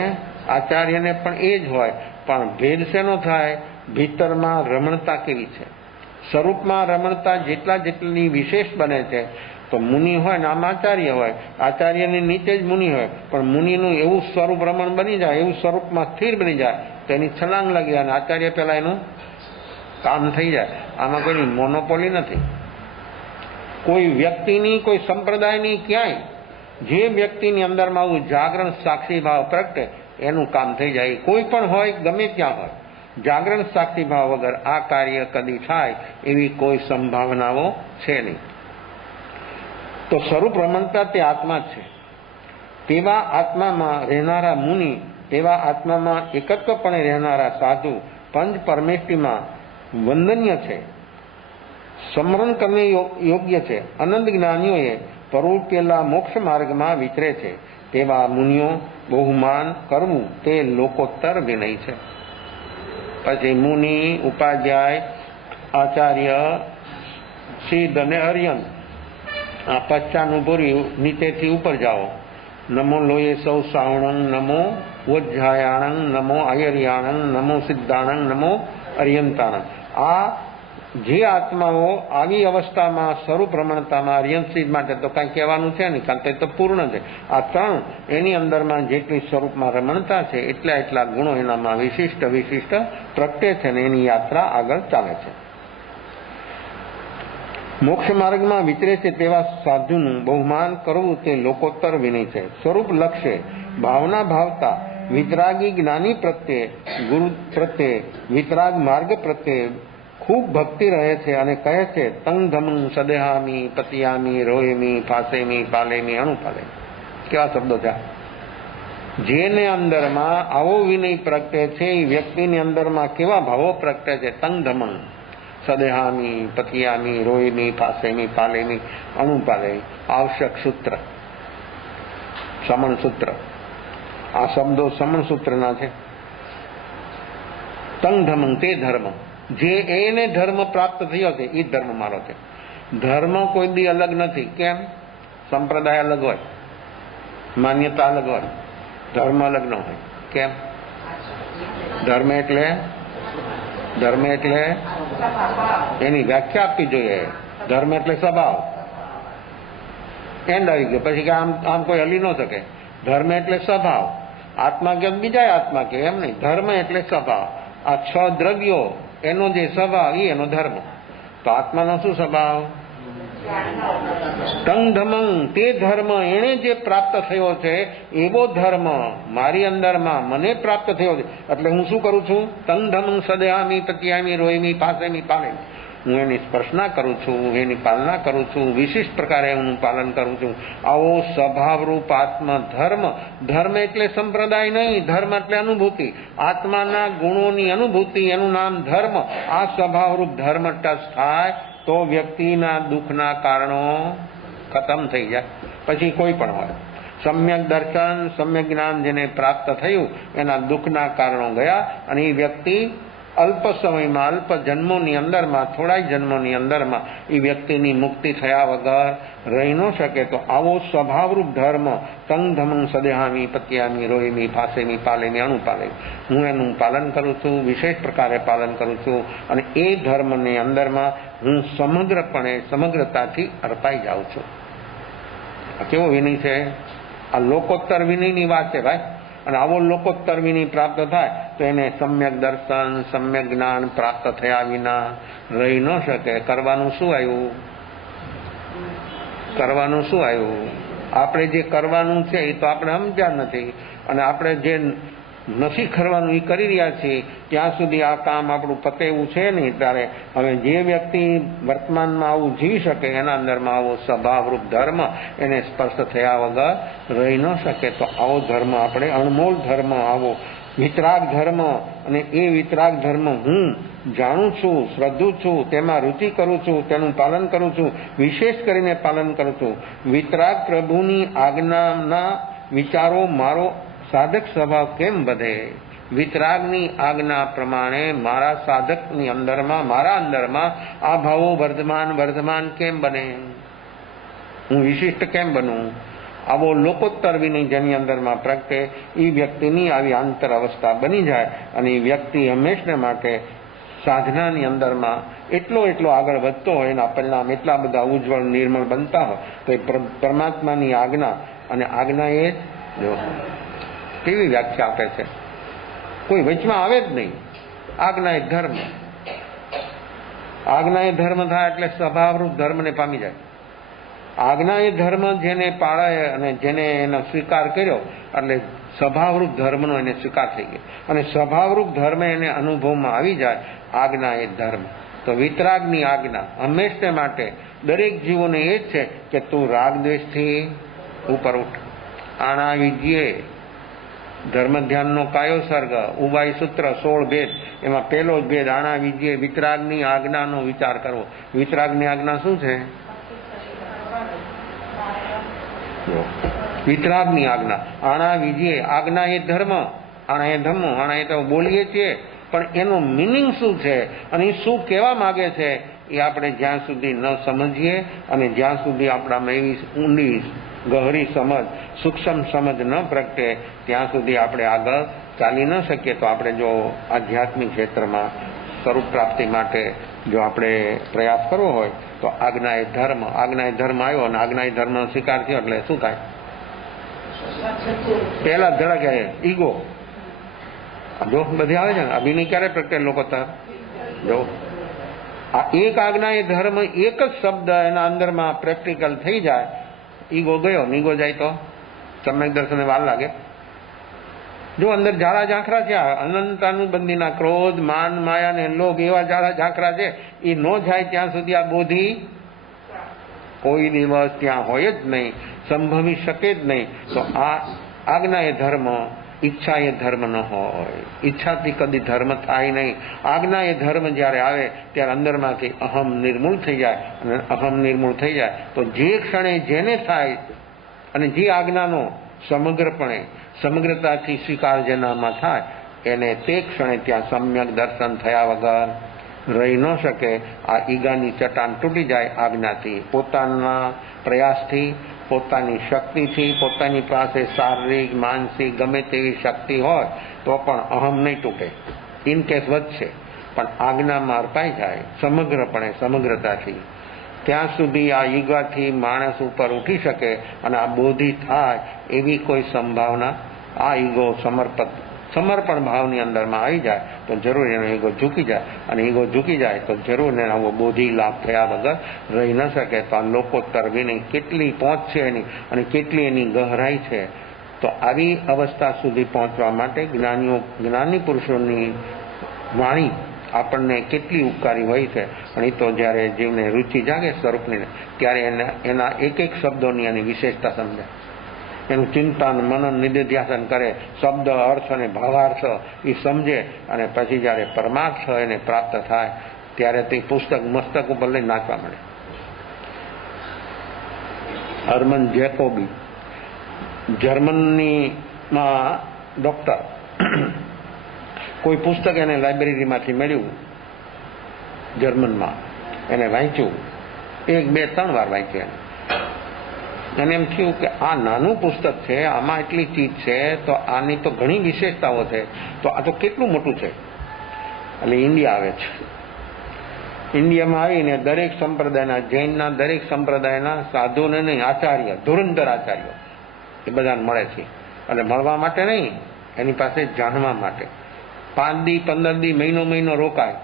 આચાર્યને પણ એ જ હોય. પણ ભેદ શેનો થાય? ભીતરમાં રમણતા કેવી છે. સ્વરૂપમાં રમણતા જેટલી વિશેષ બને છે. તો મુનિ હોય ને આમ આચાર્ય હોય, આચાર્યની નીચે જ મુનિ હોય, પણ મુનિનું એવું સ્વરૂપ રમણ બની જાય, એવું સ્વરૂપમાં સ્થિર બની જાય તો એની છલાંગ લાગી અને આચાર્ય પહેલા એનું કામ થઈ જાય. આમાં કોઈની મોનોપોલી નથી, કોઈ વ્યક્તિની, કોઈ સંપ્રદાયની. ક્યાંય જે વ્યક્તિની અંદરમાં આવું જાગરણ સાક્ષી ભાવ પ્રગટે એનું કામ થઈ જાય. કોઈ પણ હોય, ગમે ત્યાં હોય, જાગરણ સાક્ષી ભાવ વગર આ કાર્ય કદી થાય એવી કોઈ સંભાવનાઓ છે નહીં. તો સ્વરૂપ રમણતા તે આત્મા જ છે. તેવા આત્મામાં રહેનારા મુનિ, તેવા આત્મામાં એકત્વપણે રહેનારા સાધુ પંચ પરમેષ્ટિમાં વંદનીય છે, સ્મરણ કરને યોગ્ય છે. અનંત જ્ઞાનીઓએ પરોપેલા મોક્ષ માર્ગમાં વિચરે છે. તેવા મુનિઓ બહુમાન કરવું તે લોકોત્તર વિનય છે. પછી મુનિ, ઉપાધ્યાય, આચાર્ય, સિદ્ધ અને અર્યંત આ પશ્ચાનું પૂરી નીચેથી ઉપર જાઓ. નમો લોયે સૌ સાવણંગ, નમો વજ્જાયાણંગ, નમો આયર્યાણંગ, નમો સિદ્ધાણંગ, નમો અર્યંતાણંગ. આ જે આત્માઓ આવી અવસ્થામાં સ્વરૂપ રમણતામાં, અર્યંત સિદ્ધ માટે તો કાંઈ કહેવાનું છે નહીં, કારણ કે તો પૂર્ણ છે. આ ત્રણ એની અંદરમાં જેટલી સ્વરૂપમાં રમણતા છે એટલા ગુણો એનામાં વિશિષ્ટ પ્રગટે છે ને એની યાત્રા આગળ ચાલે છે. મોક્ષ માર્ગમાં વિચરે છે તેવા સાધુનું બહુમાન કરવું તે લોકોત્તર વિનય છે. સ્વરૂપ લક્ષ્ય ભાવના ભાવતા વિતરાગી જ્ઞાની પ્રત્યે, ગુરુ પ્રત્યે, વિતરાગ માર્ગ પ્રત્યે ખૂબ ભક્તિ રહે છે અને કહે છે તંગ ધમંગ સદેહામી પતિયામી રોયમી ફાસેમી પાલેમી અણુપાલે. કેવા શબ્દો છે! જેને અંદરમાં આવો વિનય પ્રગટે છે એ વ્યક્તિની અંદરમાં કેવા ભાવો પ્રગટે છે? તંગ ધમંગ સદેહામી પતિયામી રોહિમી પાસેમી પાલેમી અનુપાલેમી. આવશ્યક સૂત્ર, સમણ સૂત્ર. આ શબ્દો સમણ સૂત્રના છે. તંગ ધમંગ તે ધર્મ, જે એને ધર્મ પ્રાપ્ત થયો છે એ ધર્મ મારો છે. ધર્મ કોઈ દી અલગ નથી. કેમ? સંપ્રદાય અલગ હોય, માન્યતા અલગ હોય, ધર્મ અલગ ન હોય. કેમ? ધર્મ એટલે એની વ્યાખ્યા આપવી જોઈએ. ધર્મ એટલે સ્વભાવ. એન્ડ આવી ગયો. પછી કે આમ કોઈ હલી ન શકે. ધર્મ એટલે સ્વભાવ. આત્મા કે બીજા આત્મા કે એમ નહીં. ધર્મ એટલે સ્વભાવ. આ 6 દ્રવ્યો એનો જે સ્વભાવ એનો ધર્મ. તો આત્માનો શું સ્વભાવ? તંગ ધમંગ તે ધર્મ એને જે પ્રાપ્ત થયો છે એવો ધર્મ મારી અંદરમાં મને પ્રાપ્ત થયો છે. એટલે હું શું કરું છું? તંગ ધમંગ સદયામી પત્યામી રોહિમી પાસેમી પાલેમી. હું એની સ્પર્શના કરું છું, એની પાલના કરું છું, વિશિષ્ટ પ્રકારે હું પાલન કરું છું. આવો સ્વભાવરૂપ આત્મ ધર્મ. ધર્મ એટલે સંપ્રદાય નહીં, ધર્મ એટલે અનુભૂતિ. આત્માના ગુણોની અનુભૂતિ, એનું નામ ધર્મ. આ સ્વભાવરૂપ ધર્મ ટચ થાય તો વ્યક્તિના દુઃખના કારણો ખતમ થઈ જાય. પછી કોઈ પણ હોય, સમ્યક દર્શન સમ્યક જ્ઞાન જેને પ્રાપ્ત થયું એના દુઃખના કારણો ગયા અને એ વ્યક્તિ અલ્પ સમયમાં, અલ્પ જન્મોની અંદરમાં, થોડા જન્મોની અંદરમાં એ વ્યક્તિની મુક્તિ થયા વગર રહી ન શકે. તો આવો સ્વભાવરૂપ ધર્મ તંગ ધમંગ સદેહામી પત્યામી રોહિમી ફાસેમી પાલેમી અનુપાલેમી. હું એનું પાલન કરું છું, વિશેષ પ્રકારે પાલન કરું છું અને એ ધર્મની અંદરમાં હું સમગ્રતાથી અર્પાઈ જાઉં છું. આ કેવો વિનય છે? આ લોકોત્તર વિનયની વાત છે ભાઈ. અને આવો લોકોત્તર વિનય પ્રાપ્ત થાય તો એને સમ્યક દર્શન સમ્યક જ્ઞાન પ્રાપ્ત થયા વિના રહી ન શકે. કરવાનું શું આવ્યું? આપણે જે કરવાનું છે એ તો આપણે સમજ્યા નથી અને આપણે જે નથી કરવાનું એ કરી રહ્યા છીએ. ત્યાં સુધી આ કામ આપણું પતે એવું છે નહીં. ત્યારે હવે જે વ્યક્તિ વર્તમાનમાં આવું જીવી શકે એના અંદરમાં આવો સ્વભાવરૂપ ધર્મ એને સ્પર્શ થયા વગર રહી ન શકે. તો આવો ધર્મ આપણે અણમોલ ધર્મ, આવો વિતરાગ ધર્મ. અને એ વિતરાગ ધર્મ હું જાણું છું, શ્રદ્ધું છું, તેમાં રુચિ કરું છું, તેનું પાલન કરું છું, વિશેષ કરીને પાલન કરું છું. વિતરાગ પ્રભુની આજ્ઞાના વિચારો મારો સાધક સ્વભાવ કેમ વધે? વિતરાગની આજ્ઞા પ્રમાણે મારા સાધકની અંદરમાં, મારા અંદરમાં આ ભાવો વર્ધમાન કેમ બને? હું વિશિષ્ટ કેમ બનું? આવો લોકોત્તર વિનય જેની અંદરમાં પ્રગટે એ વ્યક્તિની આવી આંતર અવસ્થા બની જાય અને એ વ્યક્તિ હંમેશને માટે સાધનાની અંદરમાં એટલો આગળ વધતો હોય, એના પરિણામ એટલા બધા ઉજ્જવળ નિર્મળ બનતા હોય તો એ પરમાત્માની આજ્ઞા. અને આજ્ઞા એ જો કેવી વ્યાખ્યા આપે છે, કોઈ વચમાં આવે જ નહીં. આજ્ઞા એ ધર્મ. આજ્ઞા એ ધર્મ થાય એટલે સ્વભાવરૂપ ધર્મને પામી જાય. આજ્ઞા એ ધર્મ જેને પાળે અને જેને એનો સ્વીકાર કર્યો એટલે સ્વભાવરૂપ ધર્મનો એને સ્વીકાર થઈ ગયો અને સ્વભાવરૂપ ધર્મ એને અનુભવમાં આવી જાય. આજ્ઞા એ ધર્મ. તો વિતરાગની આજ્ઞા હંમેશને માટે દરેક જીવોને એ જ છે કે તું રાગ દ્વેષથી ઉપર ઉઠ. આણા વિજ્યે ધર્મ ધ્યાનનો કાયો સર્ગ, ઉબાઈ સૂત્ર 16 ભેદ. એમાં પહેલો જ ભેદ આણા વિજ્યે વિતરાગની આજ્ઞાનો વિચાર કરવો. વિતરાગની આજ્ઞા શું છે? વિતરાગની આજ્ઞા. આણા વિજ્યે આજ્ઞા એ ધર્મ, આણા એ ધર્મ. આણા એ તો બોલીએ છીએ પણ એનો મિનિંગ શું છે અને એ શું કહેવા માંગે છે એ આપણે જ્યાં સુધી ન સમજીએ અને જ્યાં સુધી આપણામાં એવી ઊંડી ગહરી સમજ, સૂક્ષ્મ સમજ ન પ્રગટે ત્યાં સુધી આપણે આગળ ચાલી ન શકીએ. તો આપણે જો આધ્યાત્મિક ક્ષેત્રમાં સ્વરૂપ પ્રાપ્તિ માટે જો આપણે પ્રયાસ કરવો હોય તો આજ્ઞા એ ધર્મ આવ્યો અને આજ્ઞા એ ધર્મનો સ્વીકાર થયો એટલે શું થાય? પહેલા ધડક ઈગો. જો બધી આવે છે ને અભિનય ક્યારે પ્રગટે લોકો તાર જો આ એક આજ્ઞા એ ધર્મ એક જ શબ્દ એના અંદરમાં પ્રેક્ટિકલ થઈ જાય. ઈગો ગયો, નીગો જાય તો સમ્યક દર્શને વાર લાગે. જો અંદર ઝાડા ઝાંખરા છે, અનંતાનુબંધીના ક્રોધ માન માયા ને લોભ એવા ઝાડા ઝાંખરા છે, એ ન જાય ત્યાં સુધી આ બોધિ કોઈ દિવસ ત્યાં હોય જ નહીં, સંભવી શકે જ નહીં. તો આજ્ઞા એ ધર્મ, ઈચ્છા એ ધર્મ ન હોય. ઈચ્છાથી કદી ધર્મ થાય નહીં. આજ્ઞા એ ધર્મ જ્યારે આવે ત્યારે અંદરમાંથી અહમ નિર્મૂળ થઈ જાય, અને અહમ નિર્મૂળ થઈ જાય તો જે ક્ષણે જેને થાય અને જે આજ્ઞાનો સમગ્રતાથી સ્વીકાર જેનામાં થાય એને તે ક્ષણે ત્યાં સમ્યક દર્શન થયા વગર રહી ન શકે. આ ઈગાની ચટાણ તૂટી જાય આજ્ઞાથી. પોતાના પ્રયાસથી, પોતાની શક્તિથી, પોતાની પાસે શારીરિક માનસિક ગમે તેવી શક્તિ હોય તો પણ અહમ નહીં તૂટે, ઇનકેસ વધશે, પણ આજ્ઞામાં અર્પાઈ જાય સમગ્રપણે, સમગ્રતાથી. ત્યાં સુધી આ ઈગાથી માણસ ઉપર ઉઠી શકે અને આ બોધિ થાય એવી કોઈ સંભાવના, આ ઈગો સમર્પણ ભાવની અંદરમાં આવી જાય તો જરૂર એનો ઈગો ઝૂકી જાય, અને ઈગો ઝૂકી જાય તો જરૂર એને આવો બોધિ લાભ થયા વગર રહી ન શકે. તો આ લોકોત્તર વિનય કેટલી પહોંચ છે એની, અને કેટલી એની ગહરાઈ છે. તો આવી અવસ્થા સુધી પહોંચવા માટે જ્ઞાની પુરુષોની વાણી આપણને કેટલી ઉપકારી હોય છે. અને એ તો જ્યારે જીવને રુચિ જાગે સ્વરૂપની ત્યારે એના એક એક શબ્દોની એની વિશેષતા સમજાય. એનું ચિંતન મનન નિધિધ્યાસન કરે, શબ્દ અર્થ અને ભાવાર્થ એ સમજે, અને પછી જ્યારે પરમાર્થ એને પ્રાપ્ત થાય ત્યારે તે પુસ્તક મસ્તક ઉપર લઈ નાચવા મળે. હર્મન જેકોબી જર્મનીમાં ડોક્ટર, કોઈ પુસ્તક એને લાઇબ્રેરીમાંથી મળ્યું જર્મનમાં, એને વાંચ્યું, 1, 2, 3 વાર વાંચ્યું. એને એમ થયું કે આ નાનું પુસ્તક છે, આમાં એટલી ચીજ છે, તો આની તો ઘણી વિશેષતાઓ છે, તો આ તો કેટલું મોટું છે. એટલે ઇન્ડિયા આવે છે. ઇન્ડિયામાં આવીને દરેક સંપ્રદાયના, જૈનના દરેક સંપ્રદાયના સાધુને નહીં, આચાર્ય, ધુરંધર આચાર્ય એ બધાને મળે છે. અને મળવા માટે નહીં, એની પાસે જાણવા માટે 5 દી 15 દી મહિનો રોકાય.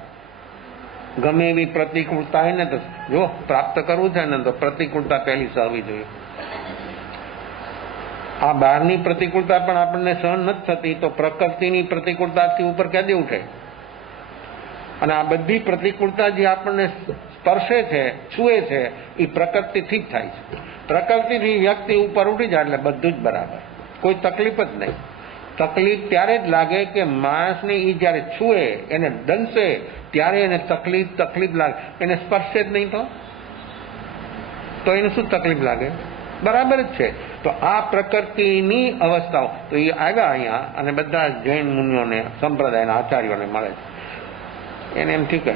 ગમે એવી પ્રતિકૂળતા હોય ને તો જો પ્રાપ્ત કરવું છે ને તો પ્રતિકૂળતા પહેલી સહવી જોઈએ. આ બહારની પ્રતિકૂળતા પણ આપણને સહન નથી થતી તો પ્રકૃતિની પ્રતિકૂળતાથી ઉપર ક્યાં દે ઉઠે. અને આ બધી પ્રતિકૂળતા જે આપણને સ્પર્શે છે, છૂએ છે, એ પ્રકૃતિથી જ થાય છે. પ્રકૃતિથી વ્યક્તિ ઉપર ઉઠી જાય એટલે બધું જ બરાબર, કોઈ તકલીફ જ નહીં. તકલીફ ત્યારે જ લાગે કે માણસને એ જયારે છૂએ, એને દંશે, ત્યારે એને તકલીફ લાગે. એને સ્પર્શે જ નહીં તો એને શું તકલીફ લાગે? બરાબર જ છે. તો આ પ્રકૃતિની અવસ્થાઓ તો એ આવ્યા અહીંયા અને બધા જૈન મુનિઓને, સંપ્રદાયના આચાર્યોને મળે છે. એને એમ થયું કે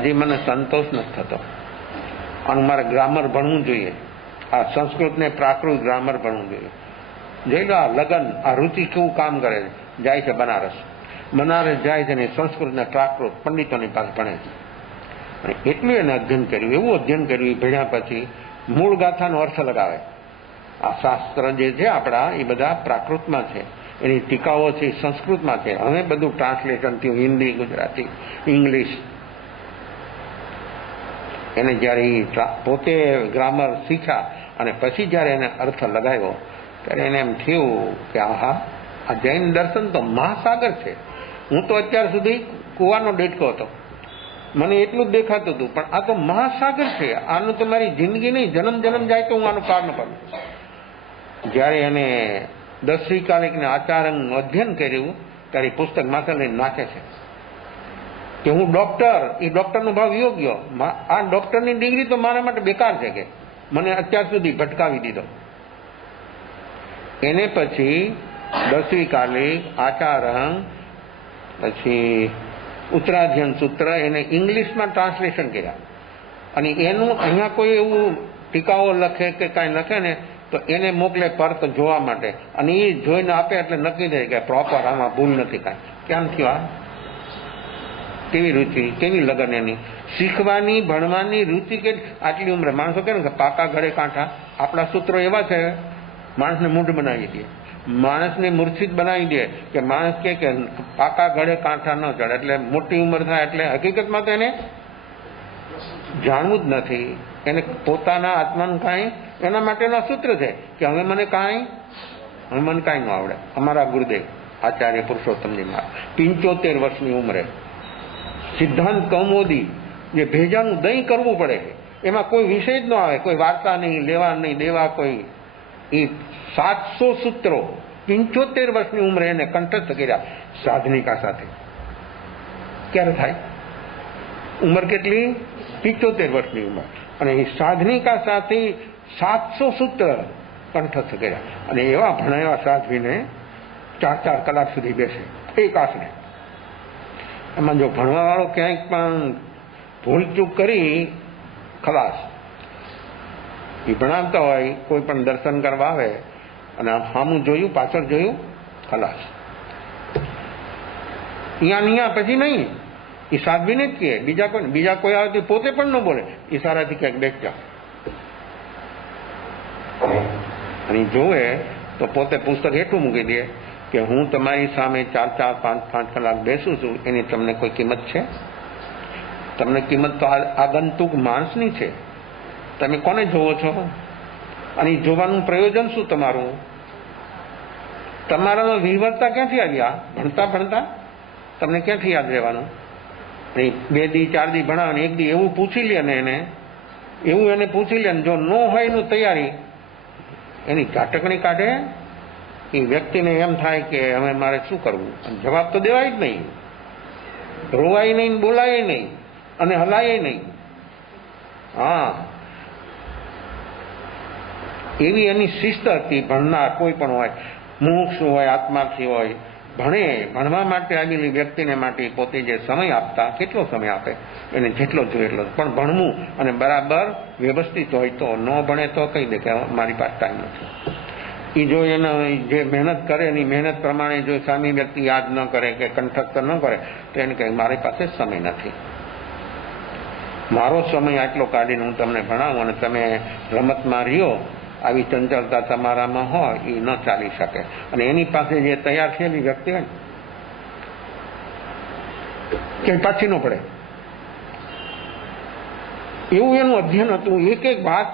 હજી મને સંતોષ નથી થતો, આનું મારે ગ્રામર ભણવું જોઈએ, આ સંસ્કૃત ને પ્રાકૃત ગ્રામર ભણવું જોઈએ. જોઈ લો આ લગન, આ રુચિ કેવું કામ કરે છે. જાય છે બનારસ જાય છે ને સંસ્કૃત ને પ્રાકૃત પંડિતોની પાસે ભણે છે. અને એટલું એને અધ્યયન કર્યું, એવું અધ્યયન કર્યું, ભણ્યા પછી મૂળ ગાથાનો અર્થ લગાવે. આ શાસ્ત્ર જે છે આપણા એ બધા પ્રાકૃતમાં છે, એની ટીકાઓ છે સંસ્કૃતમાં છે. હવે બધું ટ્રાન્સલેશન થયું હિન્દી, ગુજરાતી, ઇંગ્લિશ. એને જ્યારે પોતે ગ્રામર શીખ્યા અને પછી જ્યારે એને અર્થ લગાવ્યો ત્યારે એને એમ થયું કે આહા, આ જૈન દર્શન તો મહાસાગર છે. હું તો અત્યાર સુધી કુવાનો ડેટકો હતો, મને એટલું જ દેખાતું હતું, પણ આ તો મહાસાગર છે. આનું તો મારી જિંદગી નહીં, જન્મ જાય તો હું આનું પાર ન પાડું. જ્યારે એને 10મી કાલિકને આચાર્યનું અધ્યયન કર્યું ત્યારે પુસ્તક માથે લઈને નાખે છે કે હું ડોક્ટર, એ ડોક્ટરનો ભાવ યોગ્ય, આ ડોક્ટરની ડિગ્રી તો મારા માટે બેકાર છે, કે મને અત્યાર સુધી ભટકાવી દીધો. એને પછી 10મી કાલિક, આચાર્ય, પછી ઉત્તરાધ્યયન સૂત્ર એને ઇંગ્લિશમાં ટ્રાન્સલેશન કર્યા. અને એનું અહીંયા કોઈ એવું ટીકાઓ લખે કે કાંઈ લખે ને તો એને મોકલે પરત જોવા માટે, અને એ જોઈને આપે એટલે નક્કી થાય કે પ્રોપર, આમાં ભૂલ નથી કાંઈ. કેમ થયું? આ કેવી રુચિ, કેવી લગન એની શીખવાની, ભણવાની રુચિ. કે આટલી ઉંમરે માણસો કે ને પાકા ઘડે કાંઠા, આપણા સૂત્રો એવા છે માણસને મૂઢ બનાવી દે, માણસને મૂર્છિત બનાવી દે, કે માણસ કે પાકા ઘડે કાંઠા ન ચડે. એટલે મોટી ઉંમર થાય એટલે હકીકતમાં તો એને જાણવું જ નથી, એને પોતાના આત્માનું કાંઈ, એના માટેનો સૂત્ર છે કે હવે મને કાંઈ ન આવડે. અમારા ગુરુદેવ આચાર્ય પુરુષોત્તમજી મહારાજ 75 વર્ષની ઉંમરે સિદ્ધાંત કૌમોદી, જે ભેજાનું દહીં કરવું પડે, એમાં કોઈ વિષય જ ન આવે, કોઈ વાર્તા નહીં, લેવા નહીં દેવા, કોઈ એ 700 સૂત્રો 75 વર્ષની ઉંમરે એને કંઠસ્થ કર્યા સાધનિકા સાથે. ક્યારે થાય? ઉંમર કેટલી? 75 વર્ષની ઉંમર. અને એ સાધનિકા સાથે 700 સૂત્ર કંઠસ્થ કર્યા. અને એવા ભણાવ્યા સાધ્વીને 4 કલાક સુધી બેસે એક આસને. એમાં જો ભણવા વાળો ક્યાંક પણ ભૂલચૂક કરી ખલાસ. એ ભણાવતા હોય, કોઈ પણ દર્શન કરવા આવે અને સામું જોયું, પાછળ જોયું, ખલાસ. અહીંયા પછી નહીં, એ સાધ્વીને જ કહે. બીજા કોઈ આવે પોતે પણ ન બોલે, ઈશારાથી ક્યાંક બેસ જાઓ. અને જોવે તો પોતે પુસ્તક એટલું મૂકી દે કે હું તમારી સામે 4, 5 કલાક બેસું છું, એની તમને કોઈ કિંમત છે? તમને કિંમત તો આગંતુક માણસની છે. તમે કોને જોવો છો? અને જોવાનું પ્રયોજન શું તમારું? તમારામાં વિહવળતા ક્યાંથી આવ્યા? ભણતા તમને ક્યાંથી યાદ રહેવાનું? 2 દી 4 દી ભણાવે, 1 દી એવું પૂછી લે ને એને પૂછી લે, જો ન હોય એનું તૈયારી, એની ઝાટકણી કાઢે. એ વ્યક્તિને એમ થાય કે હવે મારે શું કરવું? અને જવાબ તો દેવાય જ નહીં, રોવાય નહીં, બોલાય નહીં અને હલાય નહીં. હા, એવી એની શિસ્ત હતી. ભણનાર કોઈ પણ હોય, મુમુક્ષુ હોય, આત્માર્થી હોય, ભણવા માટે આવેલી વ્યક્તિને માટે પોતે જે સમય આપતા, કેટલો સમય આપે? એને જેટલો જોઈએ એટલો. પણ ભણવું અને બરાબર વ્યવસ્થિત હોય તો. ન ભણે તો કહી દે કે મારી પાસે ટાઈમ નથી. એ જો એને જે મહેનત કરે એની મહેનત પ્રમાણે જો સામી વ્યક્તિ યાદ ન કરે કે કંઠસ્થ ન કરે તો એને કહે મારી પાસે સમય નથી. મારો સમય આટલો કાઢીને હું તમને ભણાવું અને તમે રમતમાં રહ્યો, આવી ચંચળતા તમારામાં હોય, એ ન ચાલી શકે. અને એની પાસે જે તૈયાર થયેલી વ્યક્તિ હોય કે પાછી ન પડે, એવું એનું અધ્યયન હતું. એક વાત,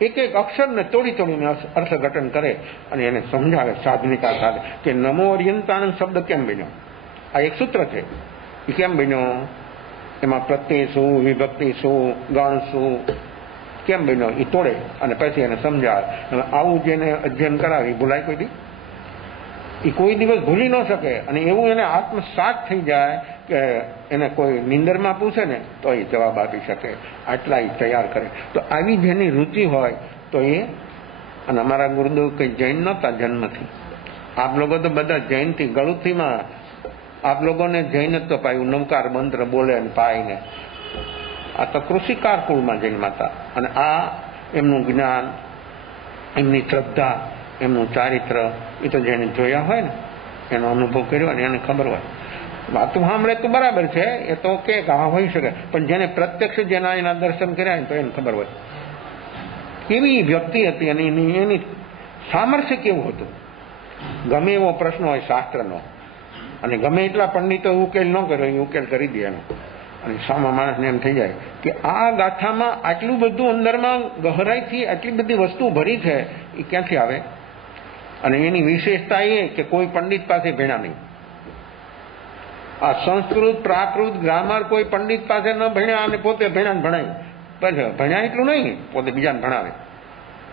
એક અક્ષરને તોડીને અર્થઘટન કરે અને એને સમજાવે સાધનિકા સાથે કે નમો અર્યંતાનંદ શબ્દ કેમ બન્યો. આ એક સૂત્ર છે. એ કેમ બન્યો? એમાં પ્રત્યય શું, વિભક્તિ શું, ગણ શું, કેમ બન્યો? એ તોડે અને પછી એને સમજાવે. આવું જેને અધ્યયન કરાવે એ ભૂલાય કોઈ દી? એ કોઈ દિવસ ભૂલી ન શકે. અને એવું એને આત્મસાત થઈ જાય કે એને કોઈ નિંદરમાં પૂછે ને તો એ જવાબ આપી શકે. આટલા એ તૈયાર કરે. તો આવી જેની રુચિ હોય તો એ. અને અમારા ગુરુદેવ કઈ જૈન નહોતા જન્મથી. આપ લોકો તો બધા જૈનથી, ગળુથીમાં આપ લોકોને જૈન જ તો પાયું, નવકાર મંત્ર બોલે ને પાય ને. આ તો કૃષિકાર કુળમાં જન્માતા. અને આ એમનું જ્ઞાન, એમની શ્રદ્ધા, એમનું ચારિત્ર, એ તો જેને જોયા હોય ને, એનો અનુભવ કર્યો ને એને ખબર હોય. વાતું સાંભળે તો બરાબર છે, એ તો કે હા હોઈ શકે, પણ જેને પ્રત્યક્ષ જેના એના દર્શન કર્યા ને તો એને ખબર હોય કેવી વ્યક્તિ હતી અને એની સામર્થ્ય કેવું હતું. ગમે એવો પ્રશ્ન હોય શાસ્ત્રનો, અને ગમે એટલા પંડિતો ઉકેલ ન કર્યો એ ઉકેલ કરી દે એનો. અને સામા માણસને એમ થઈ જાય કે આ ગાથામાં આટલું બધું અંદરમાં ગહરાઈથી આટલી બધી વસ્તુ ભરી છે, એ ક્યાંથી આવે? અને એની વિશેષતા એ કે કોઈ પંડિત પાસે ભણ્યા નહીં. આ સંસ્કૃત, પ્રાકૃત, ગ્રામર કોઈ પંડિત પાસે ન ભણ્યા અને પોતે ભણ્યા ભણાય. પછી ભણ્યા એટલું નહીં, પોતે બીજાને ભણાવે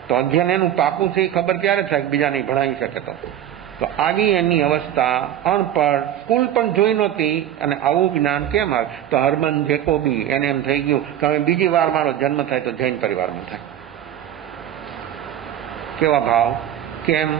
તો અધ્યયન એનું પાકું છે. એ ખબર ક્યારે થાય? બીજાને ભણાવી શકે તો આવી એની અવસ્થા. અણપઢ, સ્કૂલ પણ જોઈ નહોતી અને આવું જ્ઞાન કેમ આવે? તો હરમન જેકોબી, એને એમ થઈ ગયું કે હવે બીજી વાર મારો જન્મ થાય તો જૈન પરિવારમાં થાય. કેવા ભાવ, કેમ,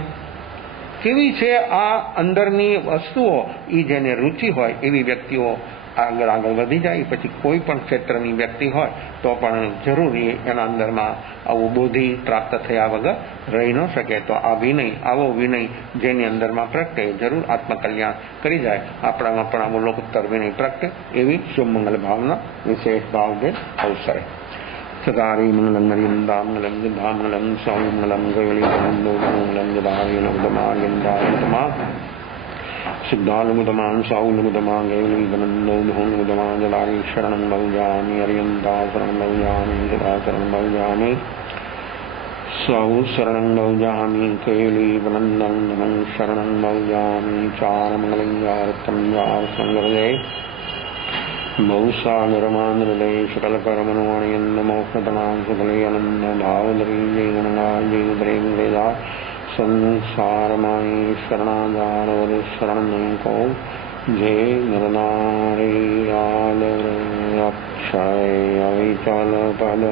કેવી છે આ અંદરની વસ્તુઓ? એ જેને રુચિ હોય એવી વ્યક્તિઓ આગળ વધી જાય. પછી કોઈ પણ ક્ષેત્રની વ્યક્તિ હોય તો પણ જરૂરી એના અંદરમાં આવું બોધિ પ્રાપ્ત થયા વગર રહી ન શકે. તો આ વિનય, આવો વિનય જેની અંદરમાં પ્રગટે જરૂર આત્મકલ્યાણ કરી જાય. આપણામાં પણ આવો લોકોત્તર વિનય પ્રગટે એવી શુભમંગલ ભાવના વિશેષ ભાવ જે અવસરે. સદારી મંગલમ નરિંદામંગલમ જધામંગલમ સૌમંગલમ ગૌલીમંગલમ જધાર્યનમદમાર્યંદાયતમા સિદ્ધાલુમુદમાન સૌલુમુદમાન ગૌલીમંગલમ જલારી શરણં ભવજામિ અરિયંતા શરણં ભવજામિ સદા શરણં ભવજામિ સૌ શરણં ભવજામિ કૈલીવનંદન શરણં ભવજામિ ચારમંગલયાર્થમ યાર સંગ્રહે બહુસાગરમાનૃદય સકલકર્મણોણિયન્નમો सतनाम सुखले आनंद भावधरी जय गणनाथ जय प्रेम वेदा संसार माई शरणागार और शरण को जय नरनारी अक्षय अविचल पद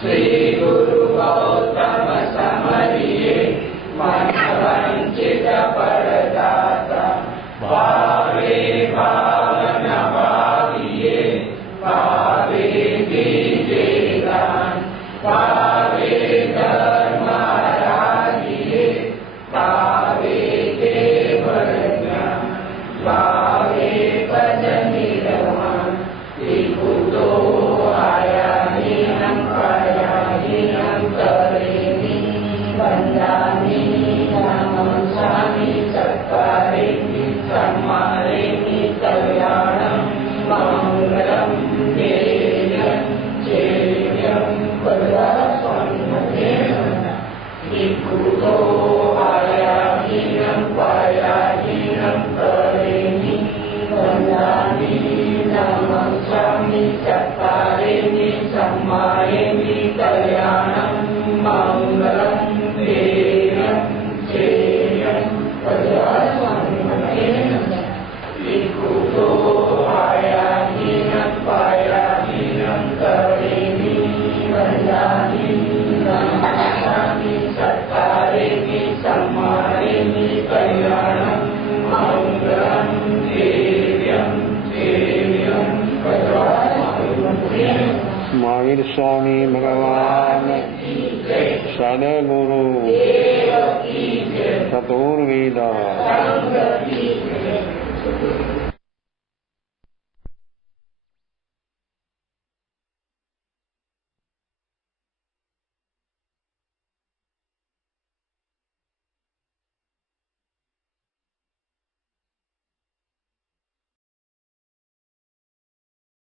श्री गुरु गौतम समरिये वंचित परदाता भावे भावन भाविये भावे दीजे दान भावे धर्म राजिये भावे केवल ज्ञान भावे पद निर्वाण त्रिभुतो आया हीनं काया हीनं करेमि वन्दामि नमस्कामि सत्कारेमि सम्मानेमि कल्याणं मङ्गलं देयं चेयं पदास्वन्मते त्रिभुतो आया हीनं काया हीनं करेमि वन्दामि नमस्कामि सत्कारेमि सम्मानेमि कल्याणं मङ्गलं देयं चेयं पदास्वन्मते त्रिभुतो आया हीनं काया हीनं करेमि वन्दामि नमस्कामि सत्कारेमि सम्मानेमि कल्याणं मङ्गलं देयं चेयं पदास्वन्मते। महावीर स्वामी भगवान सदगुरु चतुर्वेद